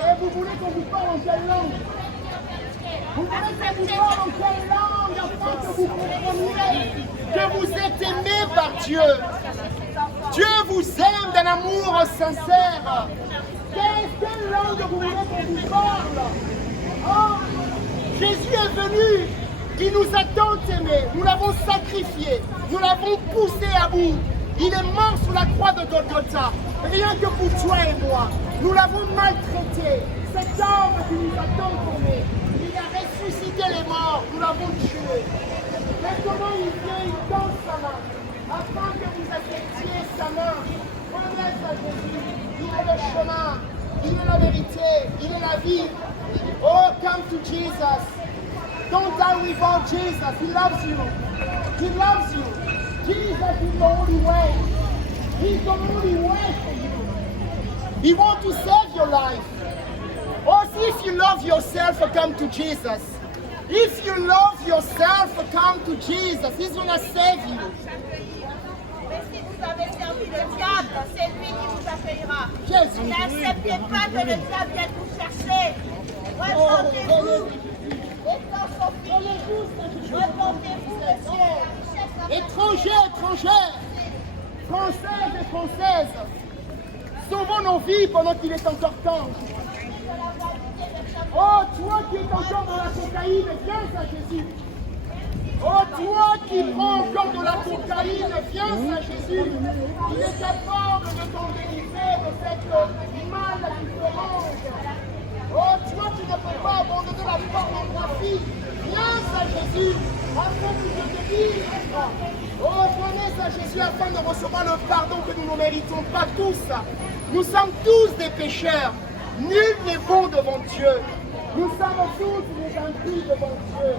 Et vous voulez qu'on vous parle en quelle langue? Vous voulez qu'on vous parle en quelle langue afin que vous compreniez que vous êtes aimé par Dieu? Dieu vous aime d'un amour sincère. Quelle langue vous voulez qu'on vous parle? Oh, Jésus est venu. Il nous a tant aimés. Nous l'avons sacrifié. Nous l'avons poussé à bout. Il est mort sur la croix de Golgotha. Rien que pour toi et moi. Nous l'avons maltraité. Cet homme qui nous a tant aimés. Il a ressuscité les morts. Nous l'avons tué. Maintenant, il vient, il tend sa main. Afin que vous acceptiez sa main. Prenez à Jésus. Il est le chemin. Il est la vérité. Il est la vie. Oh, come to Jesus. Don't die without Jesus. He loves you. He loves you. Jesus is the only way. He's the only way for you. He wants to save your life. Also, if you love yourself, come to Jesus. If you love yourself, come to Jesus. He's going to save you. Mais si vous avez servi le diable, c'est lui qui vous accueillera. Jésus. N'acceptez pas que le diable vienne vous chercher. Repentez-vous. Repentez-vous, monsieur. Étrangers, étrangères, Françaises et Françaises, sauvons nos vies pendant qu'il est encore temps. Oh, toi qui es encore dans la cocaïne, viens à Jésus. Oh, toi qui prends encore de la cocaïne, viens à Jésus. Il est capable de t'en délivrer de cette mal qui te ronge. Oh, toi qui ne peux pas abandonner la pornographie, viens à Jésus afin que je te délivre. Oh, venez à Jésus afin de recevoir le pardon que nous ne méritons pas tous. Nous sommes tous des pécheurs. Nul n'est bon devant Dieu. Nous sommes tous des impies devant Dieu.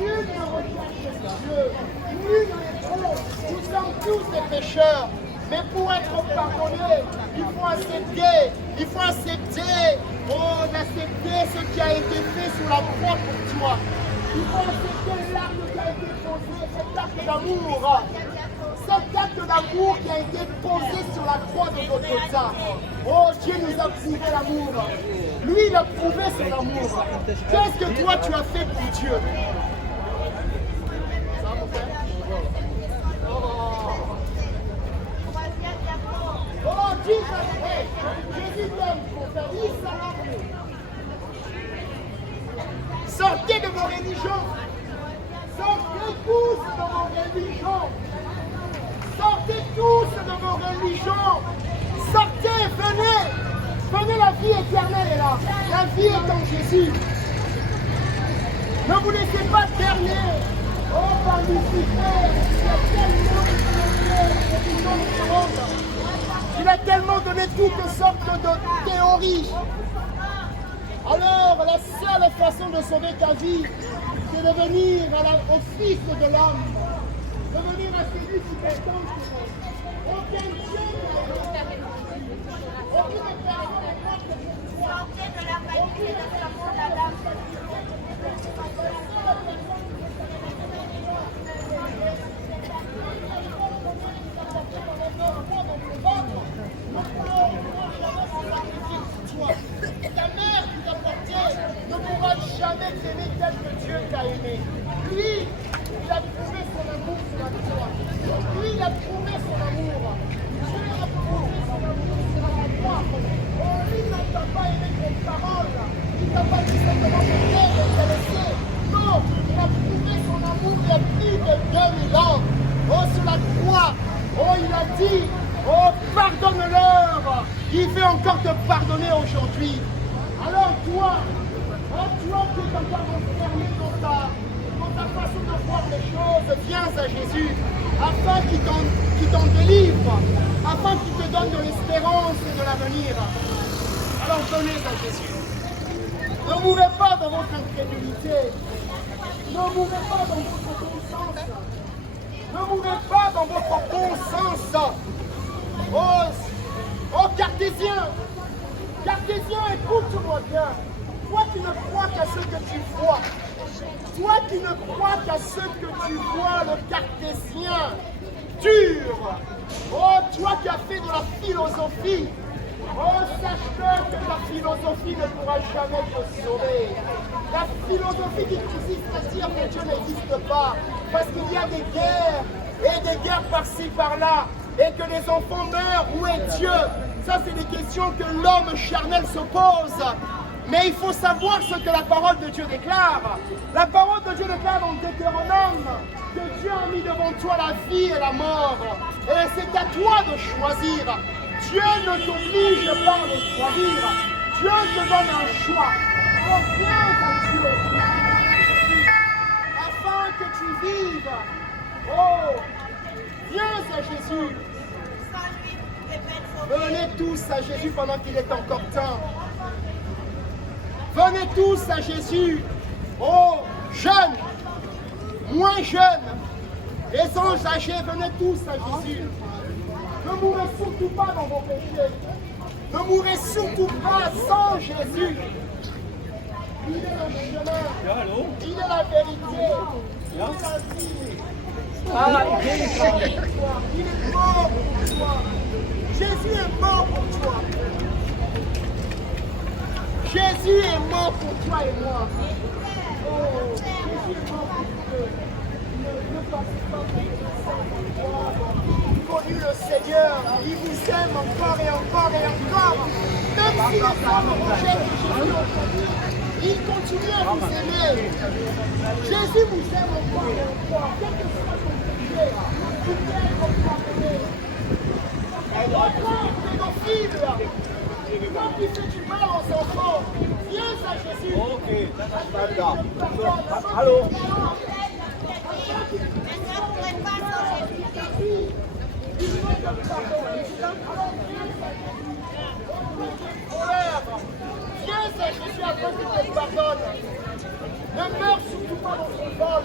Nul ne recherche Dieu. Nul n'est bon. Nous sommes tous des pécheurs. Mais pour être pardonné, il faut accepter, oh, d'accepter ce qui a été fait sur la croix pour toi. Il faut accepter l'acte qui a été posé, cet acte d'amour. Cet acte d'amour qui a été posé sur la croix de Golgotha. Oh, Dieu nous a prouvé l'amour. Lui, il a prouvé son amour. Qu'est-ce que toi, tu as fait pour Dieu? Oh, Jésus t'aime, mon frère. Il s'en sortez de vos religions. Sortez tous de vos religions. Sortez tous de vos religions. Sortez, venez. Venez, la vie éternelle est là. La vie est en Jésus. Ne vous laissez pas terner. Oh, par Lucifer, il a tellement donné toutes sortes de théories. Alors, la seule façon de sauver ta vie, c'est de venir au Fils de l'homme. De venir à celui qui t'attend. Aucun Dieu Sortez de la vanité de ce monde, madame. Ta mère qui t'a porté ne pourra jamais t'aimer tel que Dieu t'a aimé. Lui, il a prouvé son amour sur la croix. Lui, il a prouvé son amour. Dieu a prouvé son amour sur la croix. Oh, lui ne t'a pas aimé comme parole. Il t'a pas dit simplement que Dieu t'a laissé. Non, il a prouvé son amour il y a plus de 2000 ans. Oh, sur la croix. Oh, il a dit, oh, pardonne-leur. Il veut encore te pardonner aujourd'hui. Alors toi, qui es encore enfermé dans ta façon de voir les choses, viens à Jésus, afin qu'il t'en délivre, afin qu'il te donne de l'espérance et de l'avenir. Alors venez à Jésus. Ne mourrez pas dans votre incrédulité. Ne mourrez pas dans votre bon sens. Ne mourrez pas dans votre bon sens. Oh, cartésien, écoute-moi bien. Toi qui ne crois qu'à ce que tu vois, toi qui ne crois qu'à ce que tu vois, le cartésien dur. Oh, toi qui as fait de la philosophie, oh, sache-le que ta philosophie ne pourra jamais te sauver. La philosophie qui consiste à dire que Dieu n'existe pas, parce qu'il y a des guerres, et des guerres par-ci, par-là. et que les enfants meurent, où est Dieu? Ça, c'est des questions que l'homme charnel se pose. Mais il faut savoir ce que la parole de Dieu déclare. La parole de Dieu déclare dans Deutéronome que Dieu a mis devant toi la vie et la mort. Et c'est à toi de choisir. Dieu ne t'oblige pas de choisir. Dieu te donne un choix. Alors viens à Dieu, afin que tu vives. Oh, viens à Jésus. Venez tous à Jésus pendant qu'il est encore temps. Venez tous à Jésus. Oh, jeunes, moins jeunes, les anges âgés, venez tous à Jésus. Ne mourrez surtout pas dans vos péchés. Ne mourrez surtout pas sans Jésus. Il est le chemin. Il est la vérité. Il est la vie. Il est mort pour toi. Jésus est mort pour toi. Jésus est mort pour toi et moi. Oh, Jésus est mort pour toi. Ne passez pas connu le Seigneur. Il vous aime encore et encore et encore. Même si les hommes rejettent Jésus aujourd'hui, il continue à vous aimer. Jésus vous aime encore et encore. Quel que soit ton péché, il t'aime encore aimer. Reprends pédophile. Toi qui fais du mal aux enfants, viens à Jésus. Allô? Viens à Jésus afin qu'il te pardonne. Ne meurs surtout pas dans son vol.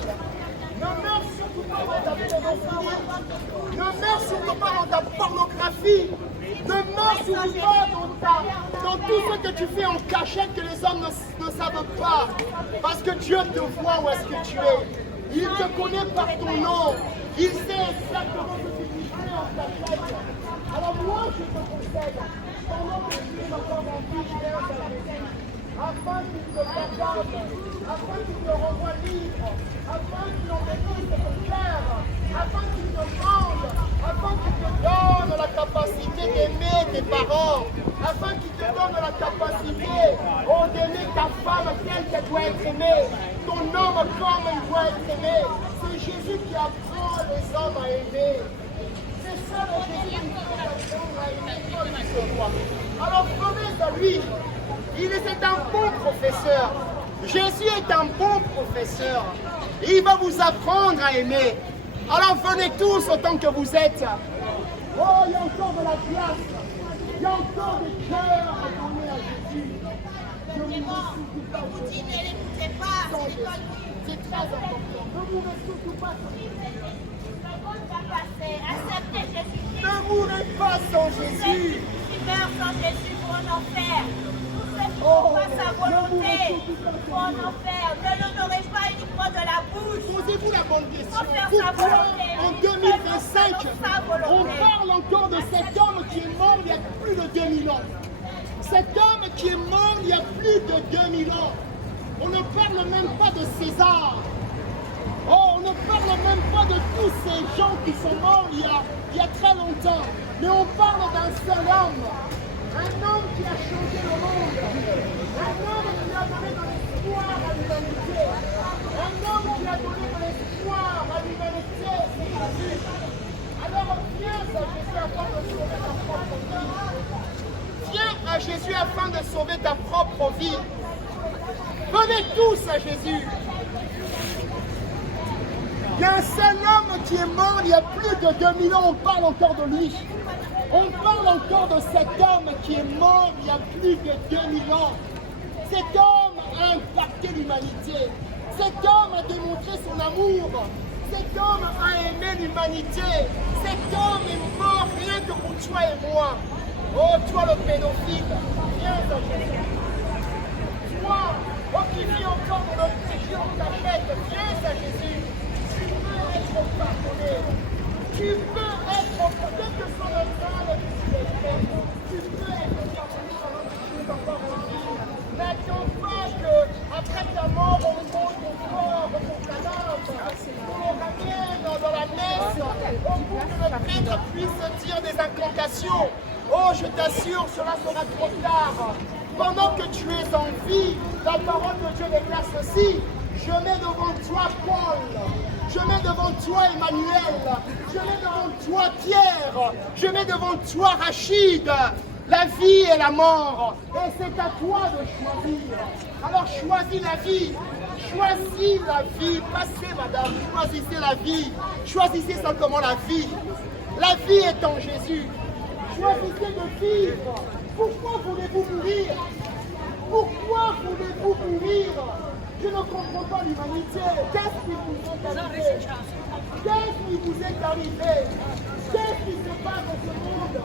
Ne meurs surtout pas dans ta pédophilie. Ne meurs surtout pas dans ta pornographie. Ne meurs surtout pas dans tout ce que tu fais en cachette que les hommes ne savent pas. Parce que Dieu te voit où est-ce que tu es. Il te connaît par ton nom. Il sait exactement ce que tu fais en cachette. Alors moi, je te conseille, pendant que tu es encore en vie, viens à Jésus, afin qu'il te pardonne, afin qu'il te renvoie libre, afin qu'il enrichisse ton cœur, afin qu'il te change, afin qu'il te donne la capacité d'aimer tes parents, afin qu'il te donne la capacité d'aimer ta femme telle qu'elle doit être aimée, ton homme comme il doit être aimé. C'est Jésus qui apprend les hommes à aimer. C'est ça le Jésus qui nous apprend à aimer comme il se doit. Alors venez à lui. Il est un bon professeur. Jésus est un bon professeur. Il va vous apprendre à aimer. Alors venez tous autant que vous êtes. Oh, il y a encore de la glace. Il y a encore des cœurs à donner à Jésus. Je vous dis, ne l'écoutez pas. C'est très important. Ne mourrez surtout pas. Acceptez Jésus. Ne mourrez pas sans Jésus. Tu meurs sans Jésus pour en enfer. Tous ceux qui font pas sa volonté pour en enfer. Ne l'honorez pas uniquement de la bouche. Posez-vous la bonne question. Faut faire sa Pourquoi volonté. en 2025, on parle encore de cet homme qui est mort il y a plus de 2000 ans? Cet homme qui est mort il y a plus de 2000 ans. On ne parle même pas de César. Oh, on ne parle même pas de tous ces gens qui sont morts il y a très longtemps. Mais on parle d'un seul homme. Un homme qui a changé le monde. Un homme qui a donné de l'espoir à l'humanité. Un homme qui a donné de l'espoir à l'humanité, c'est Jésus. Alors viens à Jésus afin de sauver ta propre vie. Viens à Jésus afin de sauver ta propre vie. Venez tous à Jésus. Il y a un seul homme qui est mort il y a plus de 2000 ans, on parle encore de lui. On parle encore de cet homme qui est mort il y a plus de 2000 ans. Cet homme a impacté l'humanité. Cet homme a démontré son amour. Cet homme a aimé l'humanité. Cet homme est mort rien que pour toi et moi. Oh, toi le pédophile, viens à Jésus. Toi, oh, qui vis encore dans le péché en cachette, viens à Jésus. Pardonné. Tu peux être pardonné, quel que soit le mal que tu as fait. Tu peux être pardonné pendant que tu es encore en vie. N'attends pas qu'après ta mort, on pose ton corps, ton cadavre, qu'on le ramène dans la messe, pour que le prêtre puisse dire des incantations. Oh, je t'assure, cela sera trop tard. Pendant que tu es en vie, la parole de Dieu déclare ceci. Je mets devant toi Paul, je mets devant toi Emmanuel, je mets devant toi Pierre, je mets devant toi Rachid. La vie et la mort, et c'est à toi de choisir. Alors choisis la vie, choisis la vie. Passez, madame, choisissez la vie. Choisissez simplement la vie. La vie est en Jésus. Choisissez de vivre. Pourquoi voulez-vous mourir? Pourquoi voulez-vous mourir? Je ne comprends pas l'humanité. Qu'est-ce qui vous est arrivé? Qu'est-ce qui vous est arrivé? Qu'est-ce qui se passe dans ce monde?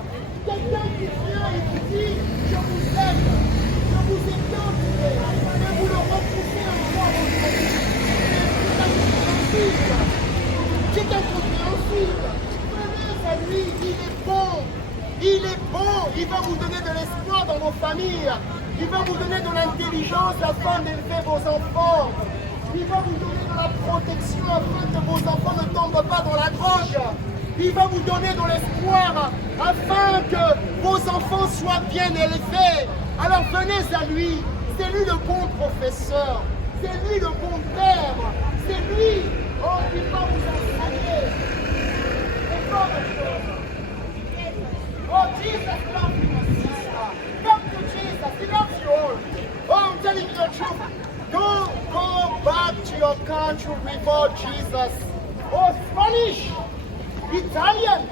Quelqu'un qui vient et qui dit, je vous aime, je vous ai tant aimé, et vous le repoussez encore aujourd'hui. C'est incompréhensible. Venez à lui, il est bon. Il est bon. Il va vous donner de l'espoir dans vos familles. Il va vous donner de l'intelligence afin d'élever vos enfants. Il va vous donner de la protection afin que vos enfants ne tombent pas dans la drogue. Il va vous donner de l'espoir afin que vos enfants soient bien élevés. Alors venez à lui. C'est lui le bon professeur. C'est lui le bon père. C'est lui qui va vous enseigner. Et pas de choses. Oh, Jesus loves you, my sister. Come to Jesus. He loves you all. Oh, I'm telling you the truth. Don't go back to your country without Jesus. Oh, Spanish, Italian,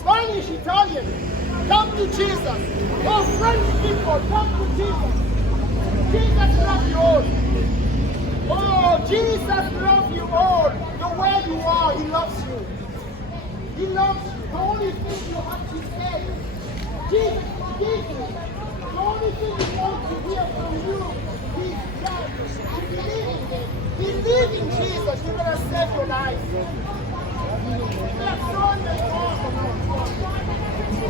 Spanish, Italian. Come to Jesus. Oh, French people, come to Jesus. Jesus loves you all. Oh, Jesus loves you all. The way you are, He loves you. He loves you. The only thing you have to say, Jesus forgive you. The only thing He wants to hear from you is that you believe in Him. Believe in Jesus. You're going to save your life. Personne ne croit.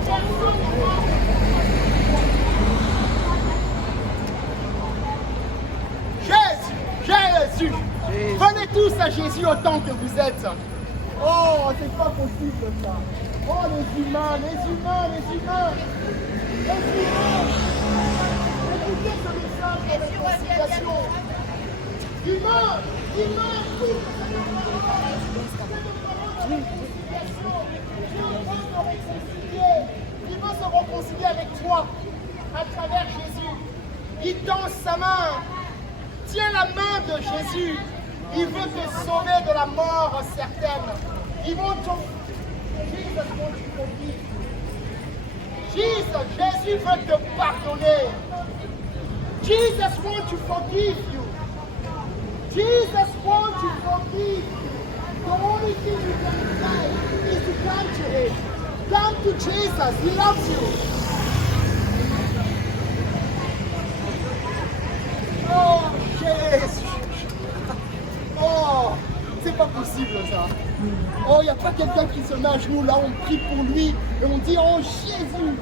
Personne ne croit. Jésus. Venez tous à Jésus autant que vous êtes. Oh, c'est pas possible ça. Oh, les humains. Écoutez ce message de réconciliation. Humain. Dieu est en train de réconcilier. Il veut se réconcilier avec toi à travers Jésus. Il tend sa main. Tiens la main de Jésus. Il veut te sauver de la mort certaine. Jesus wants to forgive. Jésus veut te pardonner. Jesus wants to forgive you. Jesus wants to forgive you. The only thing you can say is to come to Him. Come to Jesus. He loves you. Oh, Jésus. Oh, c'est pas possible ça. Oh, il n'y a pas quelqu'un qui se met à genoux, là on prie pour lui et on dit oh Jésus,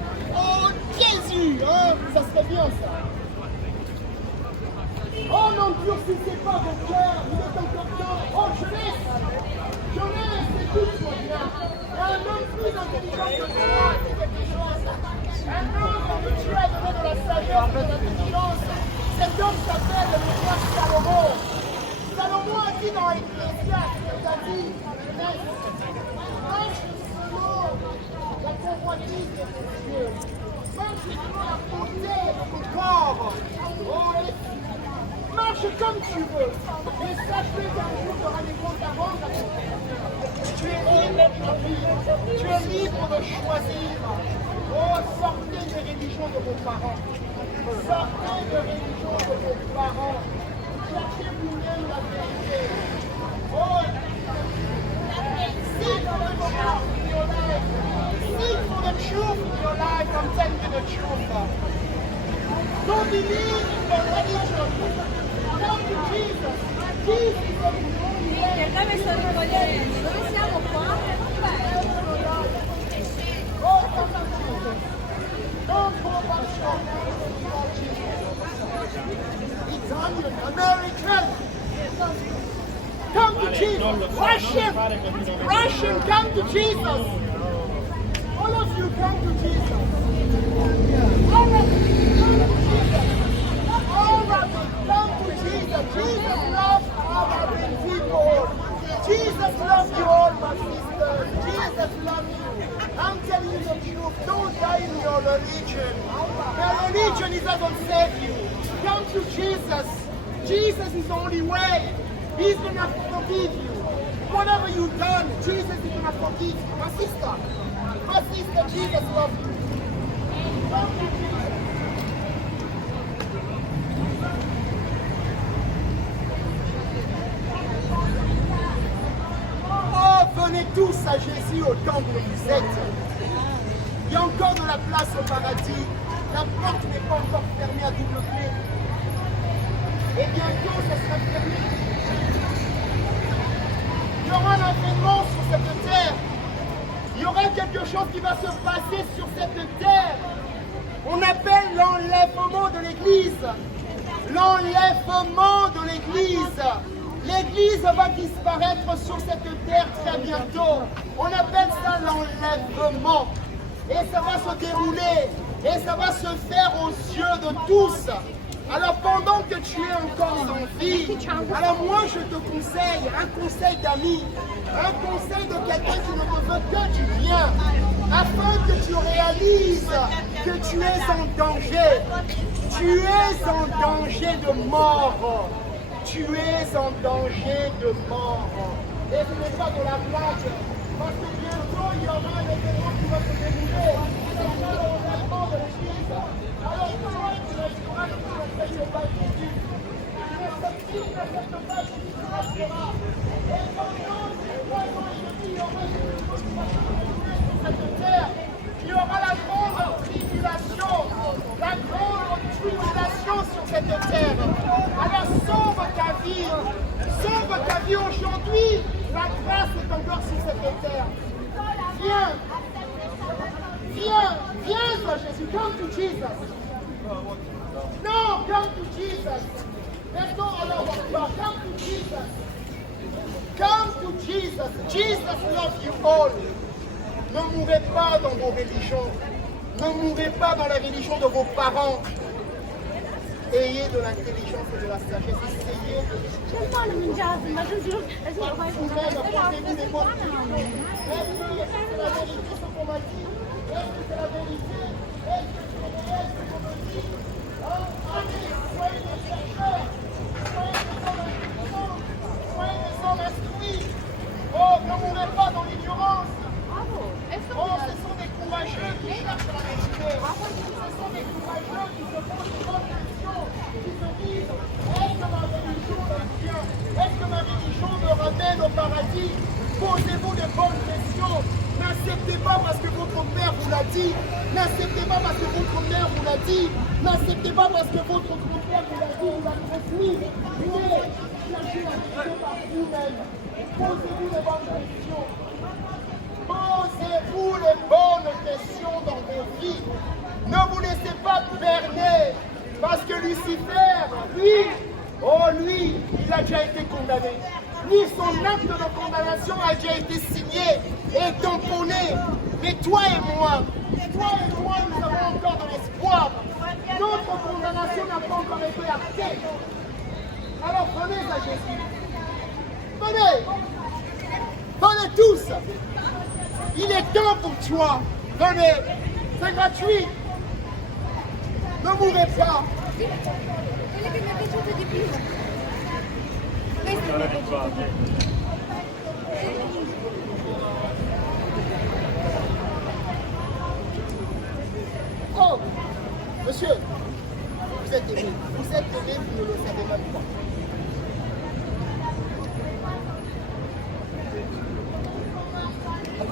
hein, ça serait bien ça. Oh, n'endurcissez pas vos cœurs, il est encore temps. Oh, jeunesse, c'est tout soit bien. Un homme plus intelligent que toi, c'est quelque chose. Un homme que tu as donné de la sagesse, de l'intelligence. Cet homme s'appelle le roi Salomon. Salomon a dit dans Ecclésiaste, il a dit, marche selon la convoitise de tes yeux, marche selon la beauté de ton corps, marche comme tu veux, mais sache qu'un jour tu auras des comptes à rendre à ton Père. Tu es libre de vivre, tu es libre de choisir. Oh, sortez des religions de vos parents, sortez des religions de vos parents. Cherchez vous-même la vérité. Oh, seek for the truth in your life. Seek for the truth in your life. I'm telling you the truth. Don't believe in the religion. Come to Jesus. Jesus is the only way. Dove siamo qua? Oh, come to Jesus. Don't go back to your parents without Jesus. Italian, American. Come to Jesus. Worship. Russian, come to Jesus. All of you, come to Jesus. All of you, come to Jesus. All of you, come to Jesus. Jesus loves our people. Jesus loves you all, my sisters. Jesus loves you. I'm telling you the truth. Don't die in your religion. Your religion is not going to save you. Come to Jesus. Jesus is the only way. He's going to forgive you. Whatever you've done, Jesus is going to forgive you. My sister, Jesus loves you. Come to Jesus. Oh, venez tous à Jésus autant que vous êtes. Il y a encore de la place au paradis. La porte n'est pas encore fermée à double clé. Et bientôt, ça sera fermé. Il y aura un événement sur cette terre. Il y aura quelque chose qui va se passer sur cette terre. On appelle l'enlèvement de l'Église. L'enlèvement de l'Église. L'Église va disparaître sur cette terre très bientôt. On appelle ça l'enlèvement. Et ça va se dérouler. Et ça va se faire aux yeux de tous. Alors pendant que tu es encore en vie, alors moi je te conseille, un conseil d'ami, un conseil de quelqu'un qui ne te veut que du bien, afin que tu réalises que tu es en danger. Tu es en danger de mort. Tu es en danger de mort. Et ce n'est pas de la blague, parce que bientôt il y aura un événement qui va se dérouler. C'est ça l'enlèvement de l'Église. Alors toi, tu resteras si tu n'acceptes pas Jésus. Si tu n'acceptes pas Jésus, tu resteras. Et pendant ces 3 ans et demi, il y aura des choses qui vont se dérouler sur cette terre. Il y aura la grande tribulation. La grande tribulation sur cette terre. Alors sauve ta vie. Sauve ta vie aujourd'hui. La grâce est encore sur cette terre. Viens. Viens à Jésus. Come to Jesus. No, come to Jesus. There's no other one. Come to Jesus. Come to Jesus. Jesus loves you all. Ne mourrez pas dans vos religions. Ne mourrez pas dans la religion de vos parents. Ayez de l'intelligence et de la sagesse. Essayez de apportez-vous les bonnes questions. Est-ce que c'est la vérité ce qu'on m'a dit? Est-ce que c'est la vérité? Est-ce que c'est réel ce qu'on me dit? Allez, soyez des chercheurs. Soyez des hommes instruits. Oh, ne mourrez pas dans l'ignorance. Oh, ce sont des courageux qui cherchent la vérité. Ce sont des courageux qui se posent des bonnes questions, qui se disent, est-ce que ma religion est bien? Est-ce que ma religion me ramène au paradis? Posez-vous des bonnes questions. N'acceptez pas parce que votre père vous l'a dit. N'acceptez pas parce que votre mère vous l'a dit. N'acceptez pas parce que votre grand-père vous l'a dit, vous l'a transmis. Mais cherchez la vérité par vous-même. Posez-vous des bonnes questions. Posez-vous les bonnes questions dans vos vies. Ne vous laissez pas berner. Parce que Lucifer, lui, il a déjà été condamné. Lui, son acte de condamnation a déjà été signé et tamponné. Mais toi et moi, nous avons encore de l'espoir. Notre condamnation n'a pas encore été actée. Alors venez à Jésus. Venez tous. Il est temps pour toi. Venez. C'est gratuit. Ne mourrez pas. Oh, monsieur, vous êtes aimé. Vous êtes aimé, vous ne le savez même pas.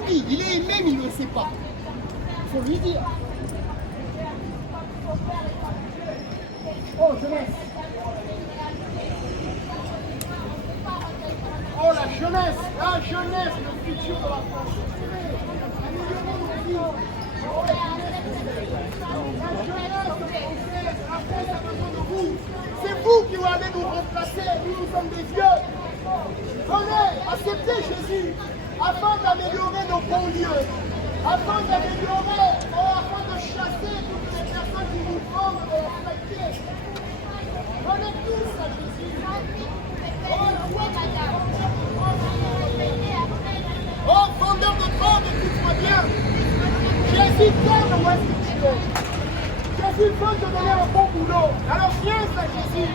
Oui, il est aimé, mais il ne le sait pas. Il faut lui dire. Oh, jeunesse. Oh, la jeunesse, le futur de la France. La France a besoin de vous. C'est vous qui allez nous remplacer. Nous sommes des vieux. Venez, acceptez Jésus, afin Dieu, afin d'améliorer, afin de chasser toutes les personnes qui vous forment de leur péché. Venez tous à Jésus. Oh, vendeur de drogue, écoute-moi bien. Jésus t'aime où est-ce que tu es. Jésus veut te donner un bon boulot. Alors viens à Jésus.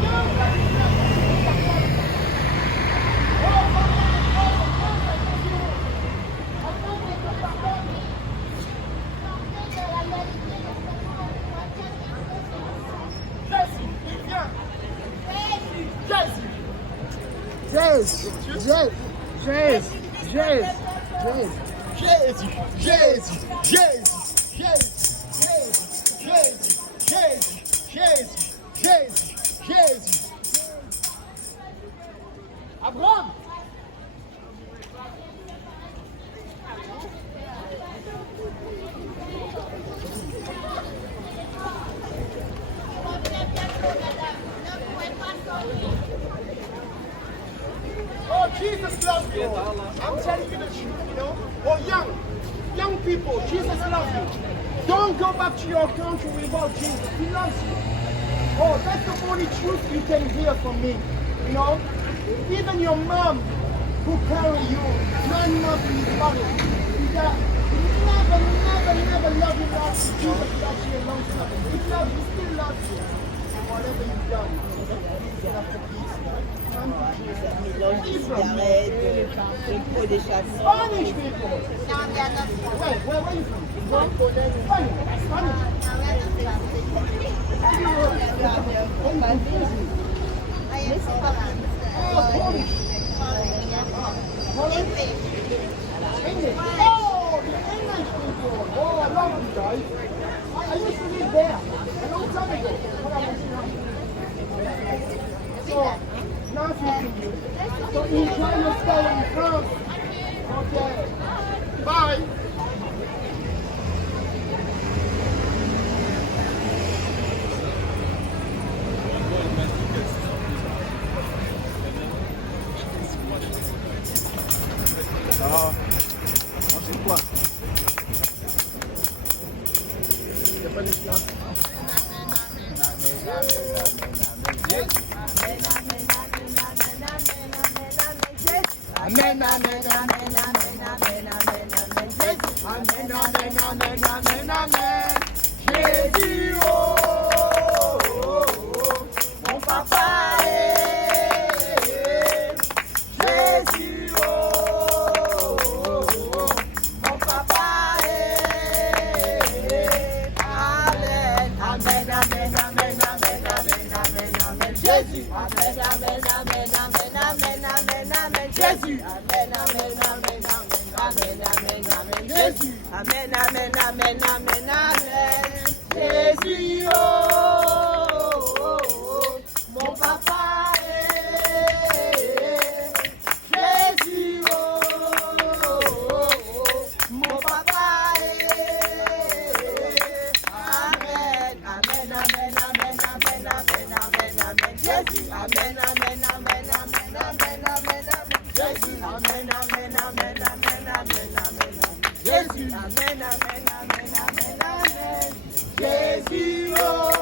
Viens à Jésus. Oh, vendeur de drogue, viens à Jésus. Afin qu'il te pardonne. Jésus, viens. Jésus. Jésus. Jésus. Jésus. Jésus. Jésus. Jésus. Jésus. Abraham. Oh, Jesus loves you. I'm telling you the truth, you know. Oh, young people, Jesus loves you. Don't go back to your country without Jesus. He loves you. Oh, that's the only truth you can hear from me. You know, even your mom who carry you 9 months in his body, he never loved you like Jesus loves you a long time. He still loves you. Whatever you've done, you have to peace. Spanish people. Where are you from? Spanish. Polish. English. Oh, the English people. Oh, I love you guys. I used to live there a long time ago when I was young. So, nice meeting you. So enjoy your stay in France. Okay. Bye. C'est quoi? Il n'y a pas d'esclave. Amen, amen, amen, amen, amen, amen, amen. Amen, amen, amen, amen, amen. Jésus, oh, mon papa Jésus, oh, mon papa Amen, amen, amen, amen, amen, amen, amen, amen. Jésus, amen, amen, amen, amen, amen, amen, amen. Jésus, amen, amen, amen, amen, amen, amen, amen. Jésus, amen, amen, amen, amen, amen. Jésus, oh, mon papa Jésus, oh, mon papa Amen, amen, amen, amen, amen, amen, amen, amen. Jésus, amen, amen, amen, amen, amen, amen, amen. Jésus, amen, amen, amen, amen, amen, amen. Jésus, amen, amen, amen, amen, amen. Jésus, oh.